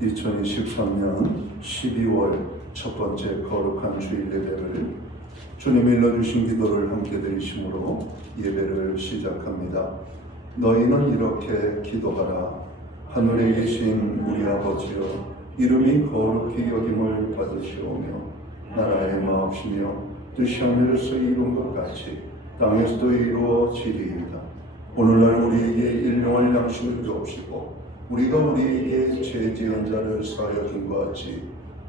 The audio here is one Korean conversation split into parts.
2023년 12월 첫 번째 거룩한 주일 예배를 주님이 일러주신 기도를 함께 드리심으로 예배를 시작합니다. 너희는 이렇게 기도하라. 하늘에 계신 우리 아버지여, 이름이 거룩히 여김을 받으시오며 나라의 마옵시며 뜻이 하늘에서 이룬 것 같이 땅에서도 이루어지리이다. 오늘날 우리에게 일용할 양식을 주옵시고 우리가 우리에게 죄 지은 자를 사하여 준 것 같이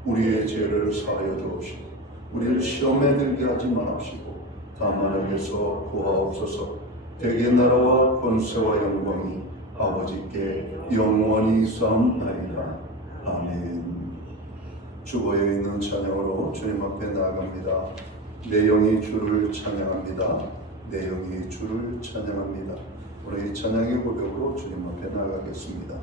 우리의 죄를 사하여 주옵시고 우리를 시험에 들게 하지 마옵시고 다만 악에서 구하옵소서. 대개 나라와 권세와 영광이 아버지께 영원히 있사옵나이다. 아멘. 주보에 있는 찬양으로 주님 앞에 나아갑니다. 내 영이 주를 찬양합니다. 내 영이 주를 찬양합니다. 우리 찬양의 고백으로 주님 앞에 나아가겠습니다.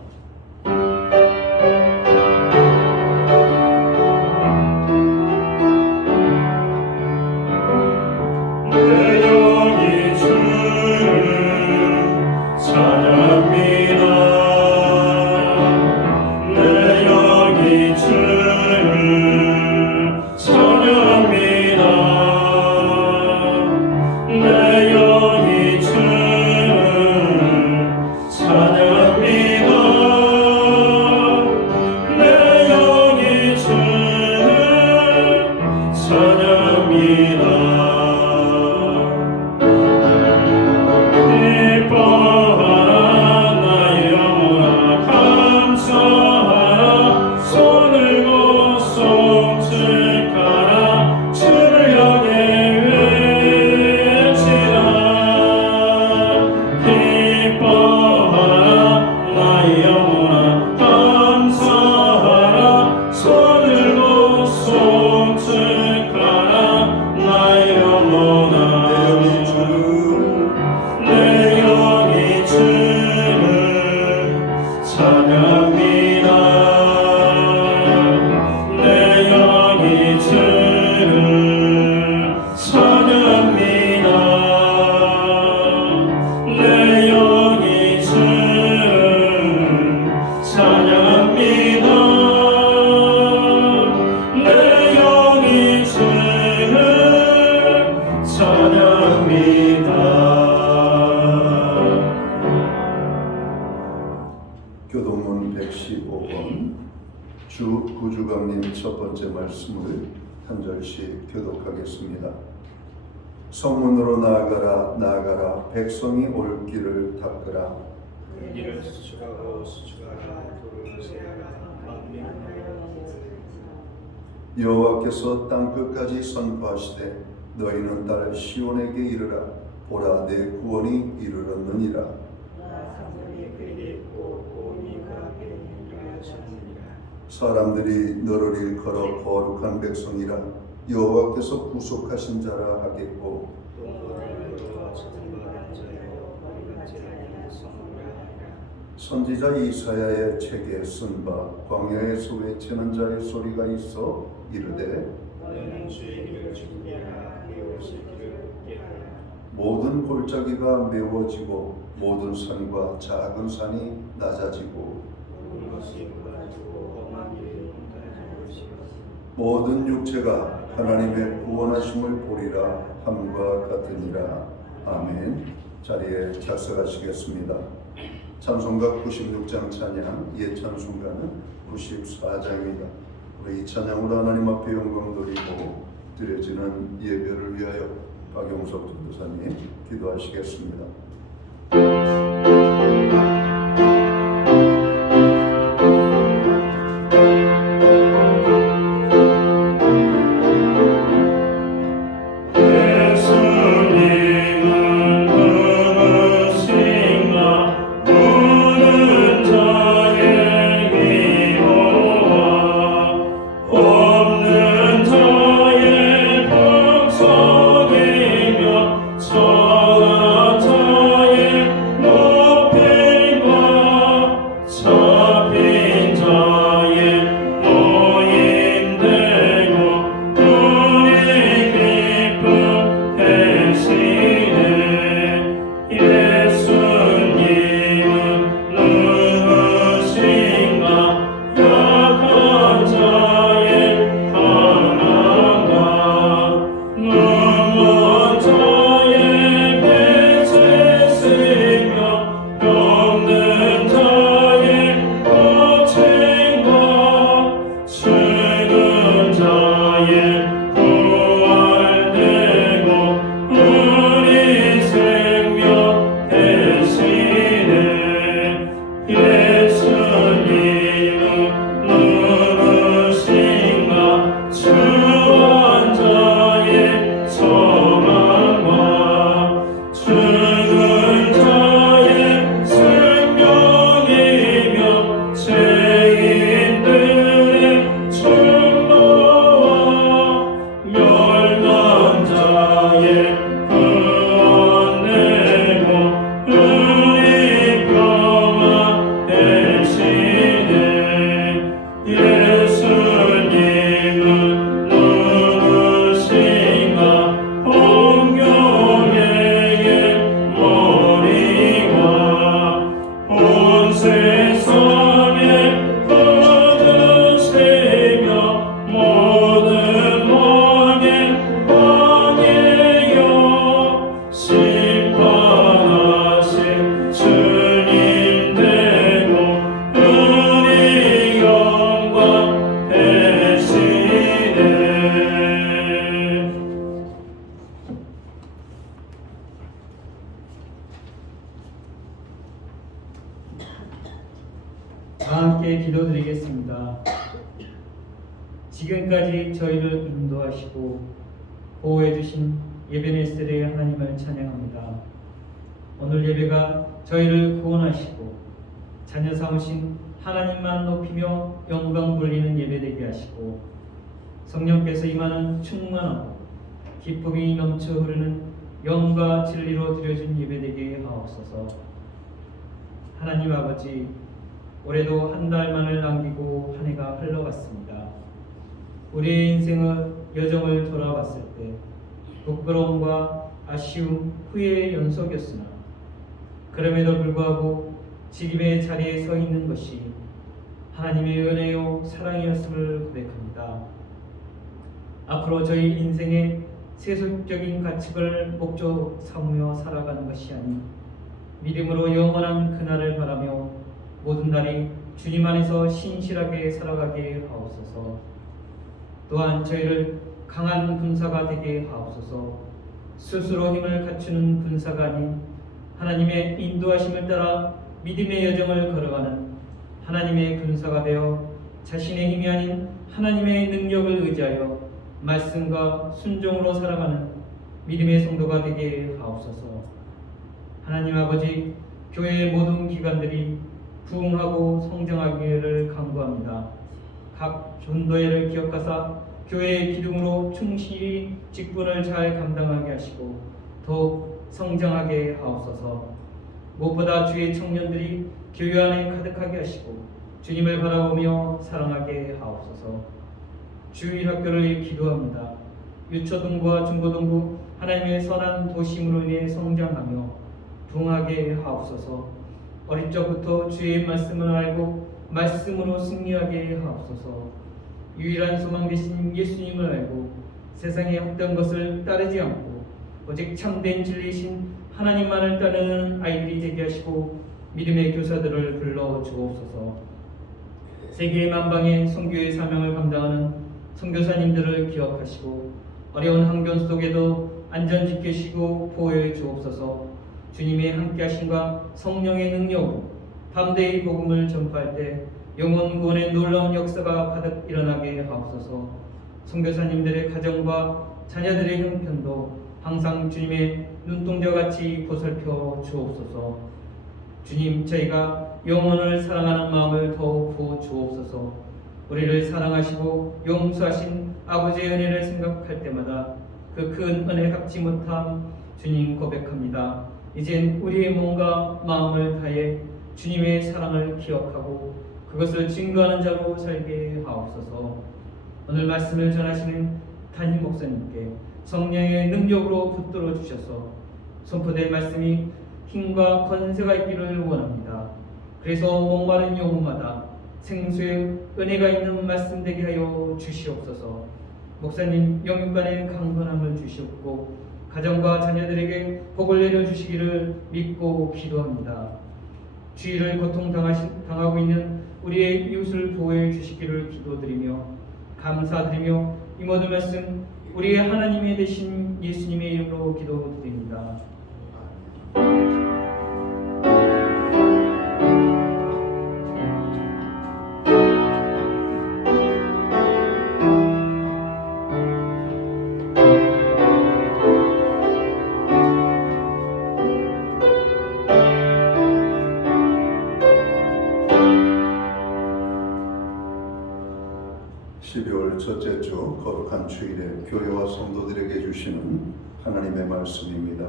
교동문 115번 주 구주강림 첫 번째 말씀을 한 절씩 교독하겠습니다. 성문으로 나아가라 나아가라 백성이 올 길을 닦으라. 그 길을 수축하고 수축하라 도를 세하라 여호와께서 땅끝까지 선포하시되 너희는 딸 시온에게 이르라. 보라 내 구원이 이르렀느니라. 사람들이 너를 일컬어 거룩한 백성이라. 여호와께서 구속하신 자라 하겠고 선지자 이사야의 책에 쓴 바 광야에서 외치는 자의 소리가 있어 이르되 너희는 주의 길을 준비하라. 배우실 길을 걷게 하라. 모든 골짜기가 메워지고 모든 산과 작은 산이 낮아지고 모든 것이 쏟아지고 험한 길이 험단해질 것이요 모든 육체가 하나님의 구원하심을 보리라 함과 같으니라. 아멘. 자리에 좌석하시겠습니다. 찬송가 96장 찬양 예찬송가는 94장입니다. 우리 이 찬양으로 하나님 앞에 영광 돌리고 드려지는 예배를 위하여 박용석 전도사님 기도하시겠습니다. 저 함께 기도드리겠습니다. 지금까지 저희를 인도하시고 보호해 주신 예배네스의 하나님을 찬양합니다. 오늘 예배가 저희를 구원하시고 자녀 삼으신 하나님만 높이며 영광 돌리는 예배되게 하시고 성령께서 임하는 충만하고 기쁨이 넘쳐 흐르는 영과 진리로 드려진 예배되게 하옵소서. 하나님 아버지, 올해도 한 달만을 남기고 한 해가 흘러갔습니다. 우리의 인생의 여정을 돌아봤을 때 부끄러움과 아쉬움, 후회의 연속이었으나 그럼에도 불구하고 지금의 자리에 서 있는 것이 하나님의 은혜요 사랑이었음을 고백합니다. 앞으로 저희 인생의 세속적인 가치를 목적 삼으며 살아가는 것이 아닌 믿음으로 영원한 그날을 바라며 모든 날이 주님 안에서 신실하게 살아가게 하옵소서. 또한 저희를 강한 군사가 되게 하옵소서. 스스로 힘을 갖추는 군사가 아닌 하나님의 인도하심을 따라 믿음의 여정을 걸어가는 하나님의 군사가 되어 자신의 힘이 아닌 하나님의 능력을 의지하여 말씀과 순종으로 살아가는 믿음의 성도가 되게 하옵소서. 하나님 아버지, 교회의 모든 기관들이 부흥하고 성장하기를 간구합니다. 각 전도회를 기억하사 교회의 기둥으로 충실히 직분을 잘 감당하게 하시고 더욱 성장하게 하옵소서. 무엇보다 주의 청년들이 교회 안에 가득하게 하시고 주님을 바라보며 사랑하게 하옵소서. 주일학교를 위해 기도합니다. 유초등부와 중고등부 하나님의 선한 도심으로 인해 성장하며 부흥하게 하옵소서. 어릴 적부터 주의 말씀을 알고 말씀으로 승리하게 하옵소서. 유일한 소망 되신 예수님을 알고 세상의 헛된 것을 따르지 않고 오직 참된 진리이신 하나님만을 따르는 아이들이 되게 하시고 믿음의 교사들을 불러 주옵소서. 세계 만방의 선교의 사명을 감당하는 선교사님들을 기억하시고 어려운 환경 속에도 안전 지키시고 보호해 주옵소서. 주님의 함께하심과 성령의 능력으로 담대히 복음을 전파할 때 영혼 구원의 놀라운 역사가 가득 일어나게 하옵소서. 선교사님들의 가정과 자녀들의 형편도 항상 주님의 눈동자같이 보살펴 주옵소서. 주님, 저희가 영혼을 사랑하는 마음을 더욱 부어 주옵소서. 우리를 사랑하시고 용서하신 아버지의 은혜를 생각할 때마다 그 큰 은혜 갚지 못함 주님 고백합니다. 이젠 우리의 몸과 마음을 다해 주님의 사랑을 기억하고 그것을 증거하는 자로 살게 하옵소서. 오늘 말씀을 전하시는 담임 목사님께 성령의 능력으로 붙들어 주셔서 선포될 말씀이 힘과 권세가 있기를 원합니다. 그래서 목마른 영혼마다 생수의 은혜가 있는 말씀 되게 하여 주시옵소서. 목사님 영육간의 강건함을 주시옵고 가정과 자녀들에게 복을 내려주시기를 믿고 기도합니다. 주의를 고통당하고 있는 우리의 이웃을 보호해 주시기를 기도드리며 감사드리며 이 모든 말씀 우리의 하나님이 되신 예수님의 이름으로 기도드립니다. 첫째 주 거룩한 주일에 교회와 성도들에게 주시는 하나님의 말씀입니다.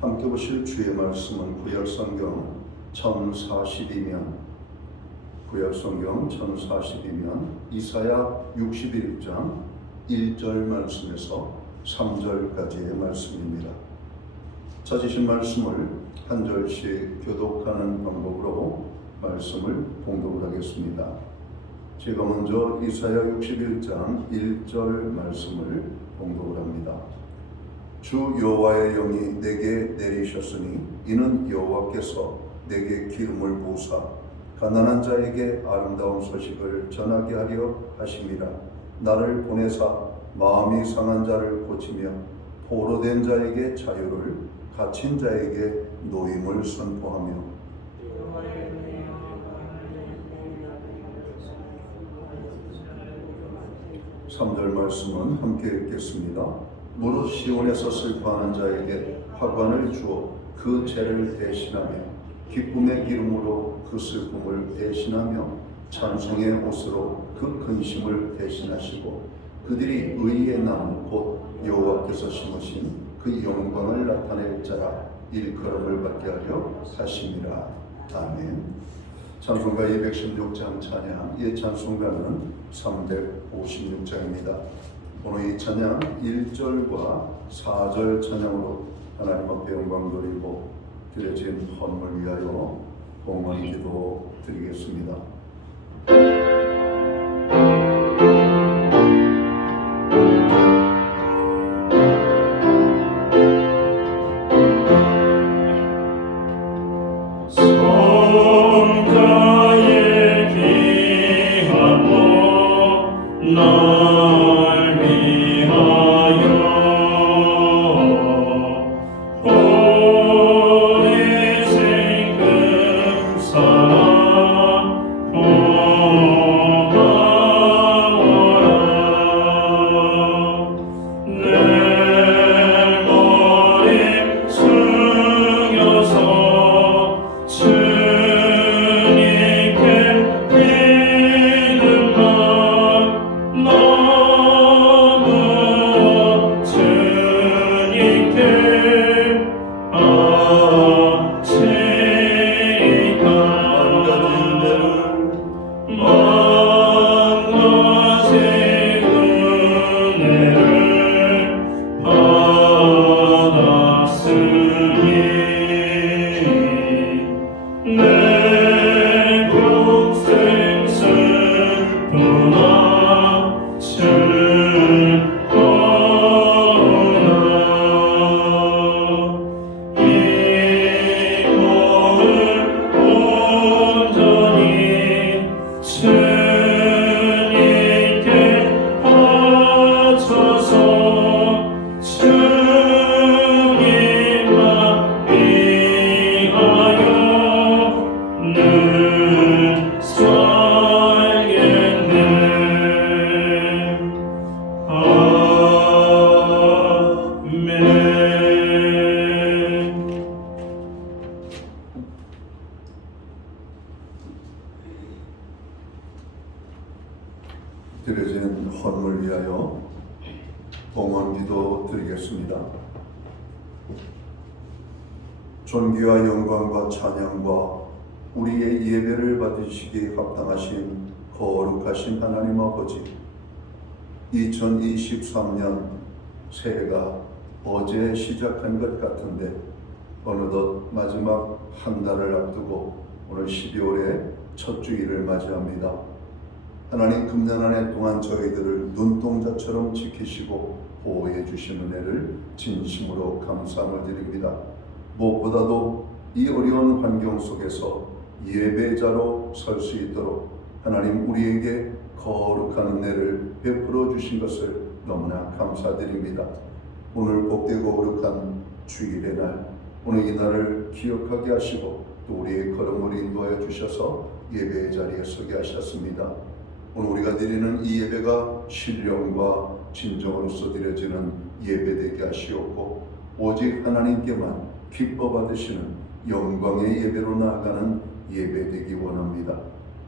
함께 보실 주의 말씀은 구약성경 1042면 이사야 61장 1절 말씀에서 3절까지의 말씀입니다. 찾으신 말씀을 한 절씩 교독하는 방법으로 말씀을 봉독을 하겠습니다. 제가 먼저 이사야 61장 1절 말씀을 봉독을 합니다. 주 여호와의 영이 내게 내리셨으니 이는 여호와께서 내게 기름을 부으사 가난한 자에게 아름다운 소식을 전하게 하려 하심이라. 나를 보내사 마음이 상한 자를 고치며 포로된 자에게 자유를 갇힌 자에게 노임을 선포하며 3절 말씀은 함께 읽겠습니다. 무릇 시온에서 슬퍼하는 자에게 화관을 주어 그 죄를 대신하며 기쁨의 기름으로 그 슬픔을 대신하며 찬송의 옷으로 그 근심을 대신하시고 그들이 의의 나무 곧 여호와께서 심으신 그 영광을 나타낼 자라 일컬음을 받게 하려 하심이라. 아멘. 찬송가 216장 찬양, 이 찬송가는 356장입니다. 오늘 이 찬양 1절과 4절 찬양으로 하나님 앞에 영광 돌리고 드려진 헌물 위하여 봉헌 기도 드리겠습니다. 드려진 헌물 위하여 봉헌기도 드리겠습니다. 존귀와 영광과 찬양과 우리의 예배를 받으시기에 합당하신 거룩하신 하나님 아버지, 2023년 새해가 어제 시작한 것 같은데 어느덧 마지막 한 달을 앞두고 오늘 12월의 첫 주일을 맞이합니다. 하나님, 금년 한 해 동안 저희들을 눈동자처럼 지키시고 보호해 주신 은혜를 진심으로 감사함을 드립니다. 무엇보다도 이 어려운 환경 속에서 예배자로 설 수 있도록 하나님 우리에게 거룩한 은혜를 베풀어 주신 것을 너무나 감사드립니다. 오늘 복되고 거룩한 주일의 날, 오늘 이 날을 기억하게 하시고 또 우리의 걸음을 인도하여 주셔서 예배의 자리에 서게 하셨습니다. 오늘 우리가 드리는 이 예배가 신령과 진정으로서 드려지는 예배되게 하시옵고 오직 하나님께만 기뻐 받으시는 영광의 예배로 나아가는 예배되기 원합니다.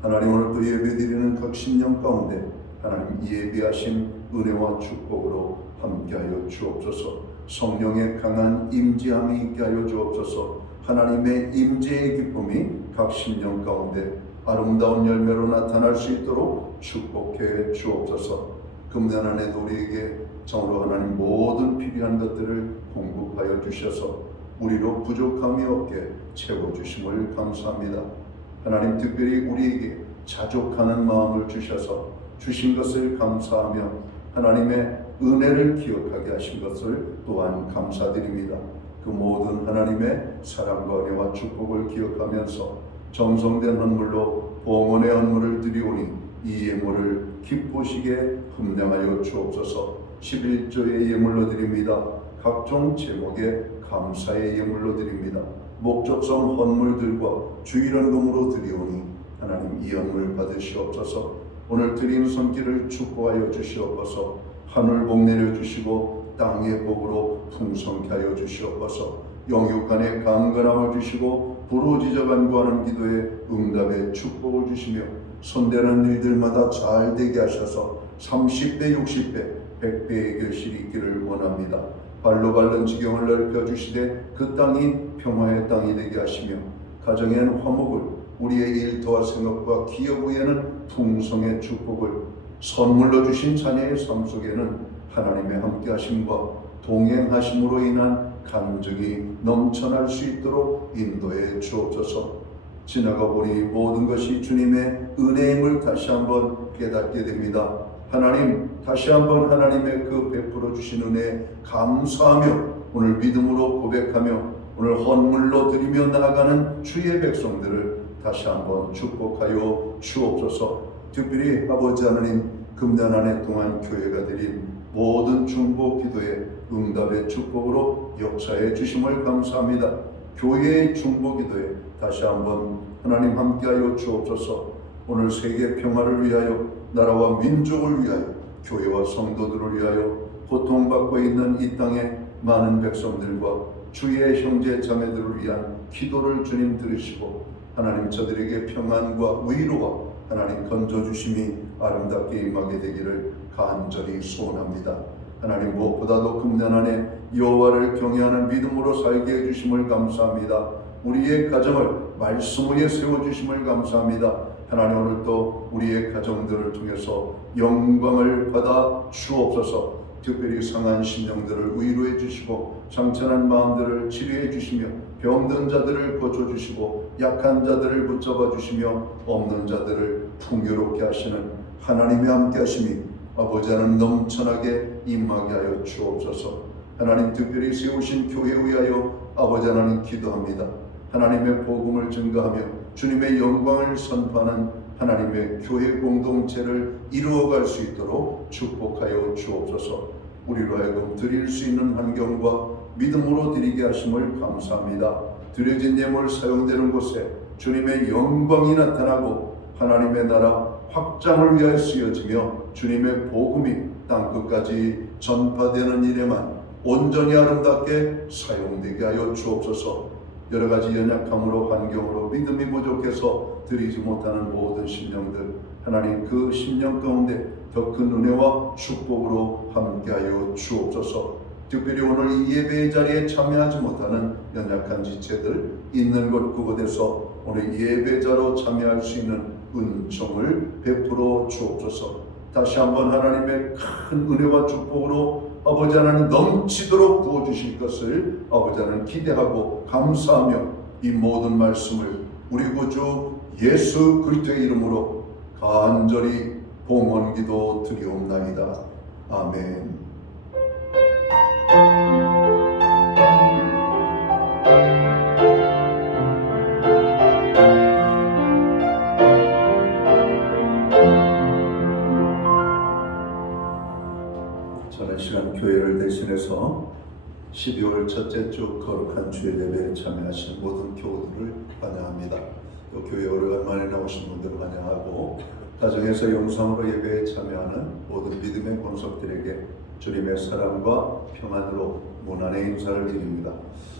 하나님, 오늘 또 예배 드리는 각 신령 가운데 하나님 예배하신 은혜와 축복으로 함께하여 주옵소서. 성령의 강한 임재함이 있게 하여 주옵소서. 하나님의 임재의 기쁨이 각 신령 가운데 아름다운 열매로 나타날 수 있도록 축복해 주옵소서. 금년 한 해도 우리에게 정으로 하나님 모든 필요한 것들을 공급하여 주셔서 우리로 부족함이 없게 채워주심을 감사합니다. 하나님, 특별히 우리에게 자족하는 마음을 주셔서 주신 것을 감사하며 하나님의 은혜를 기억하게 하신 것을 또한 감사드립니다. 그 모든 하나님의 사랑과 은혜와 축복을 기억하면서 정성된 헌물로 봉헌의 헌물을 드리오니 이 예물을 기쁘시게 흠량하여 주옵소서. 11조의 예물로 드립니다. 각종 제목의 감사의 예물로 드립니다. 목적성 헌물들과 주일헌금으로 드리오니 하나님 이 헌물 받으시옵소서. 오늘 드린 손길을 축복하여 주시옵소서. 하늘 복 내려 주시고 땅의 복으로 풍성케 하여 주시옵소서. 영육간에 강건함을 주시고 부르짖어 간구하는 기도에 응답의 축복을 주시며 손대는 일들마다 잘 되게 하셔서 30배, 60배, 100배의 결실이 있기를 원합니다. 발로 밟는 지경을 넓혀 주시되 그 땅이 평화의 땅이 되게 하시며 가정에는 화목을, 우리의 일터와 생각과 기업 위에는 풍성의 축복을, 선물로 주신 자녀의 삶 속에는 하나님의 함께하심과 동행하심으로 인한 감정이 넘쳐날 수 있도록 인도해 주옵소서. 지나가보니 모든 것이 주님의 은혜임을 다시 한번 깨닫게 됩니다. 하나님, 다시 한번 하나님의 그 베풀어 주신 은혜에 감사하며 오늘 믿음으로 고백하며 오늘 헌물로 드리며 나아가는 주의 백성들을 다시 한번 축복하여 주옵소서. 특별히 아버지 하나님, 금년 한 해 동안 교회가 드린 모든 중보 기도의 응답의 축복으로 역사해 주심을 감사합니다. 교회의 중보 기도에 다시 한번 하나님 함께하여 주옵소서. 오늘 세계 평화를 위하여, 나라와 민족을 위하여, 교회와 성도들을 위하여 고통받고 있는 이 땅의 많은 백성들과 주의 형제 자매들을 위한 기도를 주님 들으시고 하나님 저들에게 평안과 위로와 하나님 건져주심이 아름답게 임하게 되기를 간절히 소원합니다. 하나님, 무엇보다도 금년 안에 여호와를 경외하는 믿음으로 살게 해주심을 감사합니다. 우리의 가정을 말씀 위에 세워주심을 감사합니다. 하나님, 오늘도 우리의 가정들을 통해서 영광을 받아 주옵소서. 특별히 상한 심령들을 위로해 주시고 상처난 마음들을 치료해 주시며 병든 자들을 고쳐주시고 약한 자들을 붙잡아 주시며 없는 자들을 풍요롭게 하시는 하나님의 함께하심이 아버지 하나님 넘쳐나게 임하게 하여 주옵소서. 하나님, 특별히 세우신 교회에 위하여 아버지 하나님 기도합니다. 하나님의 복음을 증거하며 주님의 영광을 선포하는 하나님의 교회 공동체를 이루어갈 수 있도록 축복하여 주옵소서. 우리로 하여금 드릴 수 있는 환경과 믿음으로 드리게 하심을 감사합니다. 드려진 예물 사용되는 곳에 주님의 영광이 나타나고 하나님의 나라 확장을 위하여 쓰여지며 주님의 복음이 땅끝까지 전파되는 일에만 온전히 아름답게 사용되게 하여 주옵소서. 여러 가지 연약함으로 환경으로 믿음이 부족해서 드리지 못하는 모든 심령들, 하나님 그 심령 가운데 더 큰 은혜와 축복으로 함께하여 주옵소서. 특별히 오늘 이 예배의 자리에 참여하지 못하는 연약한 지체들 있는 곳 그곳에서 오늘 예배자로 참여할 수 있는 은총을 베풀어 주옵소서. 다시 한번 하나님의 큰 은혜와 축복으로 아버지 하나님 넘치도록 부어주실 것을 아버지 하나님 기대하고 감사하며 이 모든 말씀을 우리 구주 예수 그리스도의 이름으로 간절히 봉헌기도 드리옵나이다. 아멘. 저는 시간 교회를 대신해서 12월 첫째 주 거룩한 주일 예배에 참여하신 모든 교우들을 환영합니다. 또 교회 오래간만에 나오신 분들 환영하고 가정에서 영상으로 예배에 참여하는 모든 믿음의 권속들에게 주님의 사랑과 평안으로 무난의 인사를 드립니다.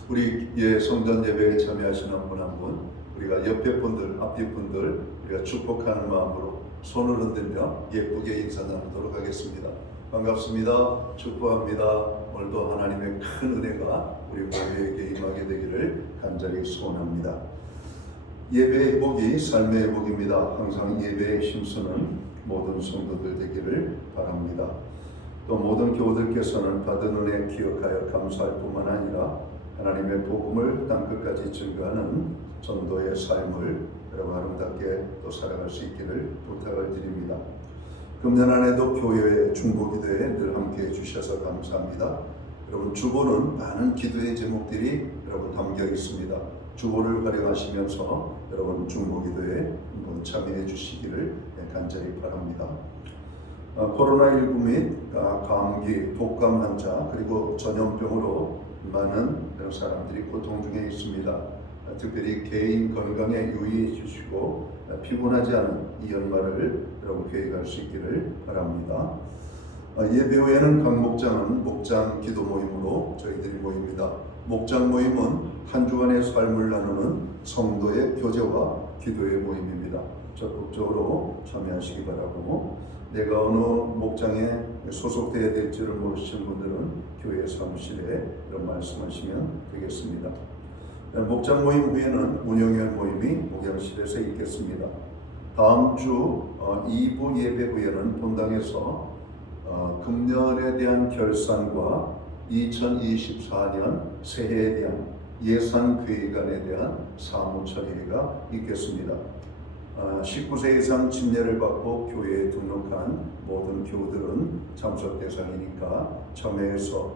우리 성전 예배에 참여하시는 분 한 분, 우리가 옆에 분들, 앞뒤 분들 우리가 축복하는 마음으로 손을 흔들며 예쁘게 인사 나누도록 하겠습니다. 반갑습니다. 축복합니다. 오늘도 하나님의 큰 은혜가 우리 모두에게 임하게 되기를 간절히 소원합니다. 예배의 복이 삶의 회복입니다. 항상 예배에 힘쓰는 모든 성도들 되기를 바랍니다. 또 모든 교우들께서는 받은 은혜 기억하여 감사할 뿐만 아니라 하나님의 복음을 땅끝까지 증거하는 전도의 삶을 여러분 아름답게 또 살아갈 수 있기를 부탁을 드립니다. 금년 한 해도 교회의 중보기도에 늘 함께해 주셔서 감사합니다. 여러분 주보는 많은 기도의 제목들이 여러분 담겨 있습니다. 주보를 활용하시면서 여러분 중보기도에 한번 참여해 주시기를 간절히 바랍니다. 코로나19 및 감기, 독감 환자 그리고 전염병으로 많은 사람들이 고통 중에 있습니다. 특별히 개인 건강에 유의해 주시고 피곤하지 않은 이 연말을 여러분 계획할 수 있기를 바랍니다. 예배 후에는 각 목장은 목장 기도 모임으로 저희들이 모입니다. 목장 모임은 한 주간의 삶을 나누는 성도의 교제와 기도의 모임입니다. 적극적으로 참여하시기 바라고, 내가 어느 목장에 소속되어야 될지를 모르시는 분들은 교회 사무실에 이런 말씀하시면 되겠습니다. 목장 모임 후에는 운영위원 모임이 목양실에서 있겠습니다. 다음 주 2부 예배 후에는 본당에서 금년에 대한 결산과 2024년 새해에 대한 예산 계획안에 대한 사무처리가 있겠습니다. 19세 이상 침례를 받고 교회에 등록한 모든 교우들은 참석 대상이니까 참여해서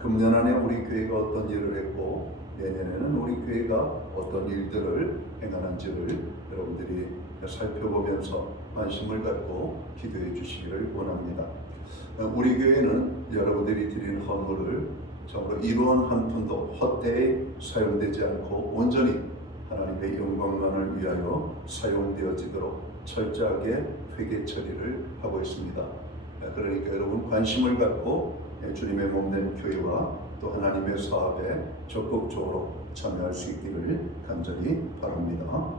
금년 안에 우리 교회가 어떤 일을 했고 내년에는 우리 교회가 어떤 일들을 행하는지를 여러분들이 살펴보면서 관심을 갖고 기도해 주시기를 원합니다. 우리 교회는 여러분들이 드린 헌물을 정말 1원 한 푼도 헛되이 사용되지 않고 온전히 하나님의 영광만을 위하여 사용되어지도록 철저하게 회개 처리를 하고 있습니다. 그러니까 여러분 관심을 갖고 주님의 몸된 교회와 또 하나님의 사업에 적극적으로 참여할 수 있기를 간절히 바랍니다.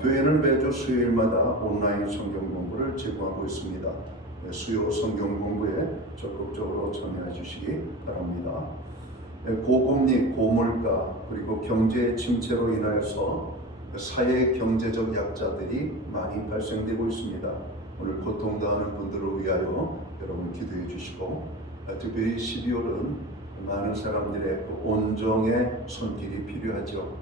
교회는 매주 수요일마다 온라인 성경 공부를 제공하고 있습니다. 수요 성경 공부에 적극적으로 참여해 주시기 바랍니다. 고금리, 고물가, 그리고 경제 침체로 인하여서 사회 경제적 약자들이 많이 발생되고 있습니다. 오늘 고통당하는 분들을 위하여 여러분 기도해 주시고, 특별히 12월은 많은 사람들의 온정의 손길이 필요하죠.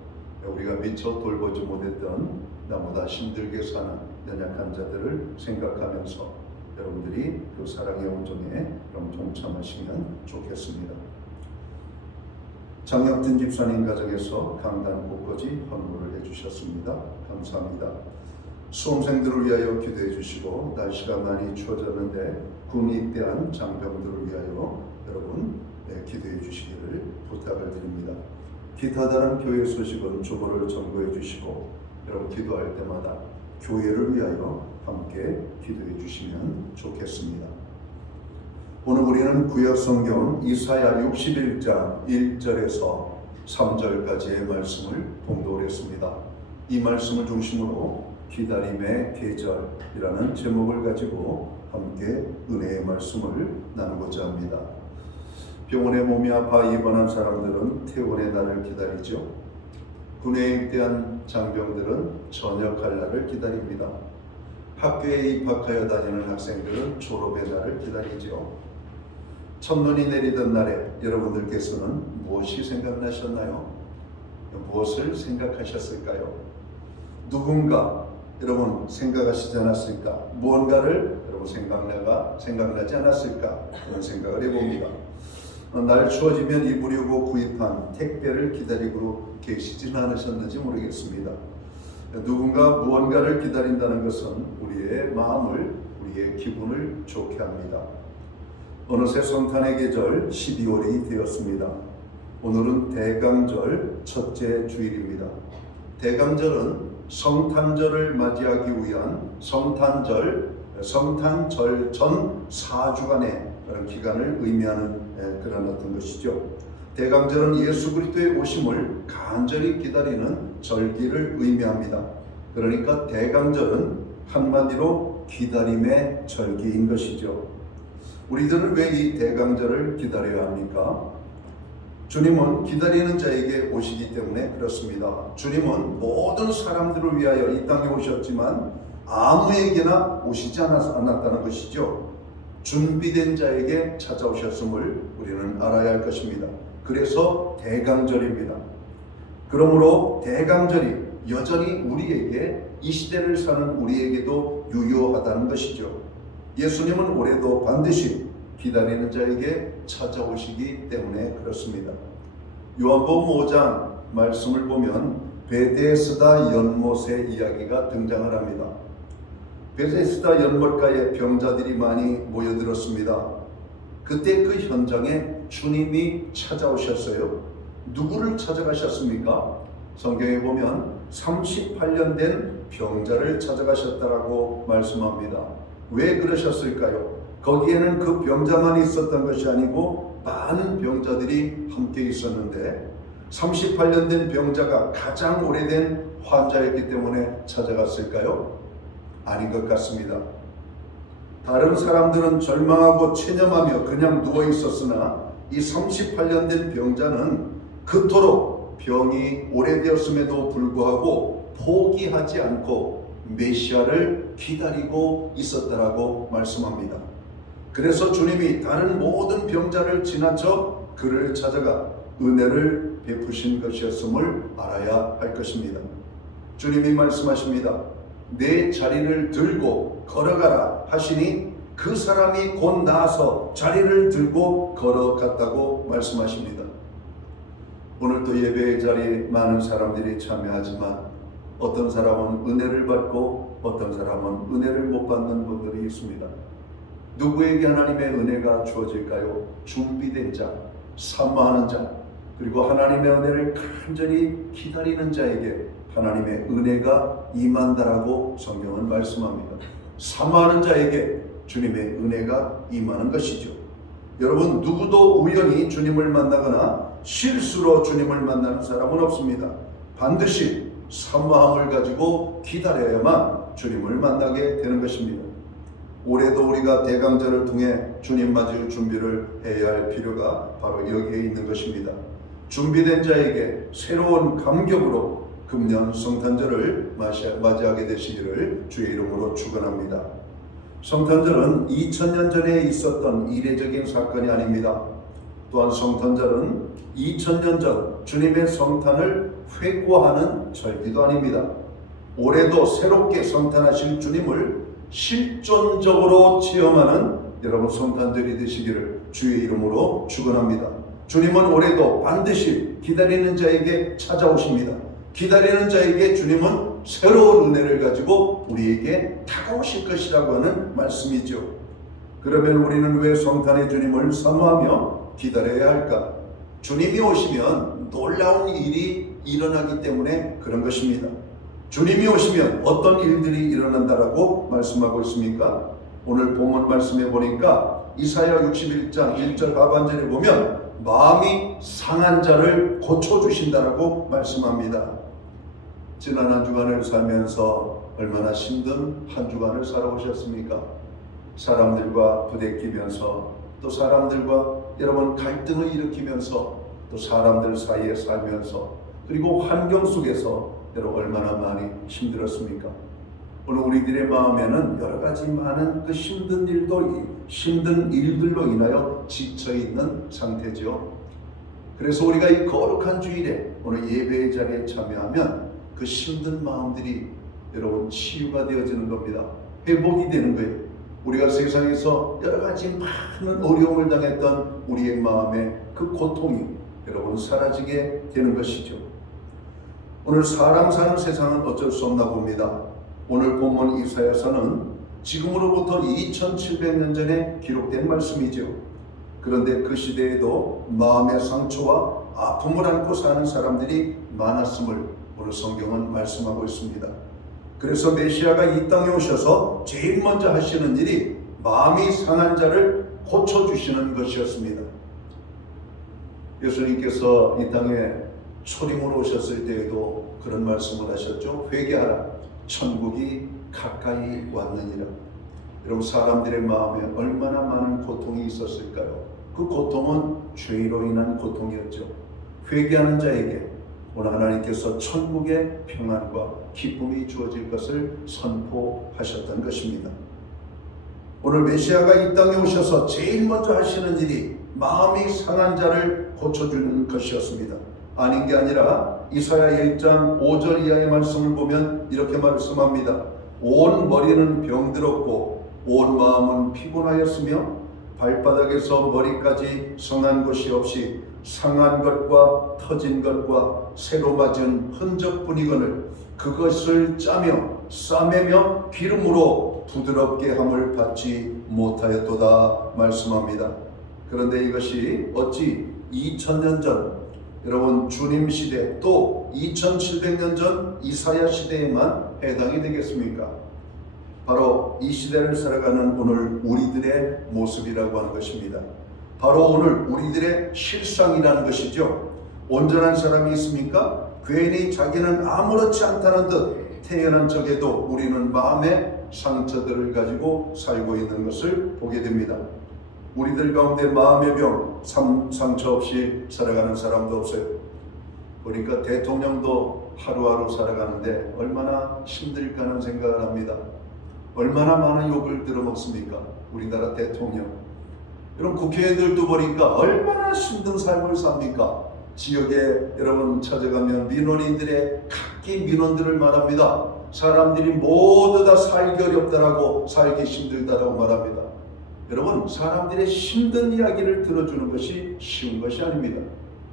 우리가 미처 돌보지 못했던 나보다 힘들게 사는 연약한 자들을 생각하면서 여러분들이 그 사랑의 온정에 좀 동참하시면 좋겠습니다. 장혁진 집사님 가정에서 강단 곳곳이 헌물을 해주셨습니다. 감사합니다. 수험생들을 위하여 기도해 주시고, 날씨가 많이 추워졌는데 군 입대한 장병들을 위하여 여러분 기도해 주시기를 부탁을 드립니다. 기타 다른 교회 소식은 주보를 점거해 주시고, 여러분 기도할 때마다 교회를 위하여 함께 기도해 주시면 좋겠습니다. 오늘 우리는 구약성경 이사야 61장 1절에서 3절까지의 말씀을 봉독했습니다. 이 말씀을 중심으로 기다림의 계절이라는 제목을 가지고 함께 은혜의 말씀을 나누고자 합니다. 병원에 몸이 아파 입원한 사람들은 퇴원의 날을 기다리죠. 군에 입대한 장병들은 전역할 날을 기다립니다. 학교에 입학하여 다니는 학생들은 졸업의 날을 기다리죠. 첫눈이 내리던 날에 여러분들께서는 무엇이 생각나셨나요? 무엇을 생각하셨을까요? 누군가 여러분 생각하시지 않았을까? 무언가를 여러분 생각나지 않았을까? 그런 생각을 해봅니다. 날 추워지면 입으려고 구입한 택배를 기다리고 계시지는 않으셨는지 모르겠습니다. 누군가 무언가를 기다린다는 것은 우리의 마음을, 우리의 기분을 좋게 합니다. 어느새 성탄의 계절 12월이 되었습니다. 오늘은 대강절 첫째 주일입니다. 대강절은 성탄절을 맞이하기 위한 성탄절 전 4주간의 그런 기간을 의미하는 그런 어떤 것이죠. 대강절은 예수 그리스도의 오심을 간절히 기다리는 절기를 의미합니다. 그러니까 대강절은 한마디로 기다림의 절기인 것이죠. 우리들은 왜 이 대강절을 기다려야 합니까? 주님은 기다리는 자에게 오시기 때문에 그렇습니다. 주님은 모든 사람들을 위하여 이 땅에 오셨지만 아무에게나 오시지 않았다는 것이죠. 준비된 자에게 찾아오셨음을 우리는 알아야 할 것입니다. 그래서 대강절입니다. 그러므로 대강절이 여전히 우리에게, 이 시대를 사는 우리에게도 유효하다는 것이죠. 예수님은 올해도 반드시 기다리는 자에게 찾아오시기 때문에 그렇습니다. 요한복음 5장 말씀을 보면 베데스다 연못의 이야기가 등장을 합니다. 베데스다 연못가에 병자들이 많이 모여들었습니다. 그때 그 현장에 주님이 찾아오셨어요. 누구를 찾아가셨습니까? 성경에 보면 38년 된 병자를 찾아가셨다라고 말씀합니다. 왜 그러셨을까요? 거기에는 그 병자만 있었던 것이 아니고 많은 병자들이 함께 있었는데 38년 된 병자가 가장 오래된 환자였기 때문에 찾아갔을까요? 아닌 것 같습니다. 다른 사람들은 절망하고 체념하며 그냥 누워 있었으나 이 38년 된 병자는 그토록 병이 오래되었음에도 불구하고 포기하지 않고 메시아를 기다리고 있었다라고 말씀합니다. 그래서 주님이 다른 모든 병자를 지나쳐 그를 찾아가 은혜를 베푸신 것이었음을 알아야 할 것입니다. 주님이 말씀하십니다. 내 자리를 들고 걸어가라 하시니 그 사람이 곧 나아서 자리를 들고 걸어갔다고 말씀하십니다. 오늘도 예배의 자리에 많은 사람들이 참여하지만 어떤 사람은 은혜를 받고 어떤 사람은 은혜를 못 받는 분들이 있습니다. 누구에게 하나님의 은혜가 주어질까요? 준비된 자, 사모하는 자, 그리고 하나님의 은혜를 간절히 기다리는 자에게 하나님의 은혜가 임한다라고 성경은 말씀합니다. 사모하는 자에게 주님의 은혜가 임하는 것이죠. 여러분, 누구도 우연히 주님을 만나거나 실수로 주님을 만나는 사람은 없습니다. 반드시 사모함을 가지고 기다려야만 주님을 만나게 되는 것입니다. 올해도 우리가 대강절을 통해 주님 맞을 준비를 해야 할 필요가 바로 여기에 있는 것입니다. 준비된 자에게 새로운 감격으로 금년 성탄절을 맞이하게 되시기를 주의 이름으로 축원합니다. 성탄절은 2000년 전에 있었던 이례적인 사건이 아닙니다. 또한 성탄절은 2000년 전 주님의 성탄을 회고하는 절기도 아닙니다. 올해도 새롭게 성탄하실 주님을 실존적으로 체험하는 여러분 성탄절이 되시기를 주의 이름으로 축원합니다. 주님은 올해도 반드시 기다리는 자에게 찾아오십니다. 기다리는 자에게 주님은 새로운 은혜를 가지고 우리에게 다가오실 것이라고 하는 말씀이죠. 그러면 우리는 왜 성탄의 주님을 사모하며 기다려야 할까? 주님이 오시면 놀라운 일이 일어나기 때문에 그런 것입니다. 주님이 오시면 어떤 일들이 일어난다라고 말씀하고 있습니까? 오늘 본문 말씀해 보니까 이사야 61장 1절 하반절에 보면 마음이 상한 자를 고쳐주신다라고 말씀합니다. 지난 한 주간을 살면서 얼마나 힘든 한 주간을 살아오셨습니까? 사람들과 부대끼면서 또 사람들과 여러분 갈등을 일으키면서 또 사람들 사이에 살면서 그리고 환경 속에서 여러분 얼마나 많이 힘들었습니까? 오늘 우리들의 마음에는 여러 가지 많은 그 힘든 일들로 인하여 지쳐있는 상태죠. 그래서 우리가 이 거룩한 주일에 오늘 예배의 자리에 참여하면 그 힘든 마음들이 여러분 치유가 되어지는 겁니다. 회복이 되는 거예요. 우리가 세상에서 여러 가지 많은 어려움을 당했던 우리의 마음의 그 고통이 여러분 사라지게 되는 것이죠. 오늘 사람 사는 세상은 어쩔 수 없나 봅니다. 오늘 본문 이사야서는 지금으로부터 2700년 전에 기록된 말씀이죠. 그런데 그 시대에도 마음의 상처와 아픔을 안고 사는 사람들이 많았음을 오늘 성경은 말씀하고 있습니다. 그래서 메시아가 이 땅에 오셔서 제일 먼저 하시는 일이 마음이 상한 자를 고쳐주시는 것이었습니다. 예수님께서 이 땅에 초림으로 오셨을 때에도 그런 말씀을 하셨죠. 회개하라, 천국이 가까이 왔느니라. 여러분 사람들의 마음에 얼마나 많은 고통이 있었을까요? 그 고통은 죄로 인한 고통이었죠. 회개하는 자에게 오늘 하나님께서 천국의 평안과 기쁨이 주어질 것을 선포하셨던 것입니다. 오늘 메시아가 이 땅에 오셔서 제일 먼저 하시는 일이 마음이 상한 자를 고쳐주는 것이었습니다. 아닌 게 아니라 이사야 1장 5절 이하의 말씀을 보면 이렇게 말씀합니다. 온 머리는 병들었고 온 마음은 피곤하였으며 발바닥에서 머리까지 성한 것이 없이 상한 것과 터진 것과 새로 맞은 흔적뿐이거늘 그것을 짜며 싸매며 기름으로 부드럽게 함을 받지 못하였도다 말씀합니다. 그런데 이것이 어찌 2000년 전 여러분 주님 시대 또 2700년 전 이사야 시대에만 해당이 되겠습니까? 바로 이 시대를 살아가는 오늘 우리들의 모습이라고 하는 것입니다. 바로 오늘 우리들의 실상이라는 것이죠. 온전한 사람이 있습니까? 괜히 자기는 아무렇지 않다는 듯 태어난 적에도 우리는 마음의 상처들을 가지고 살고 있는 것을 보게 됩니다. 우리들 가운데 마음의 병, 상처 없이 살아가는 사람도 없어요. 보니까 대통령도 하루하루 살아가는데 얼마나 힘들까 하는 생각을 합니다. 얼마나 많은 욕을 들어먹습니까? 우리나라 대통령. 여러분 국회의원들도 보니까 얼마나 힘든 삶을 삽니까? 지역에 여러분 찾아가면 민원인들의 각기 민원들을 말합니다. 사람들이 모두 다 살기 어렵다라고, 살기 힘들다라고 말합니다. 여러분 사람들의 힘든 이야기를 들어주는 것이 쉬운 것이 아닙니다.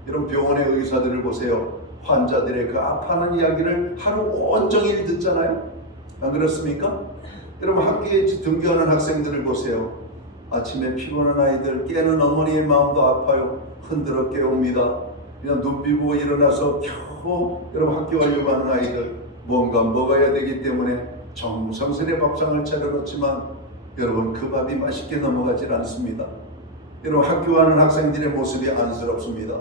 여러분 병원의 의사들을 보세요. 환자들의 그 아파하는 이야기를 하루 온종일 듣잖아요. 안 그렇습니까? 여러분 학교에 등교하는 학생들을 보세요. 아침에 피곤한 아이들, 깨는 어머니의 마음도 아파요. 흔들어 깨웁니다. 그냥 눈 비비고 일어나서 겨우 여러분 학교 가려고 하는 아이들, 뭔가 먹어야 되기 때문에 정성스레 밥상을 차려놓지만 여러분 그 밥이 맛있게 넘어가질 않습니다. 여러분 학교 가는 학생들의 모습이 안쓰럽습니다.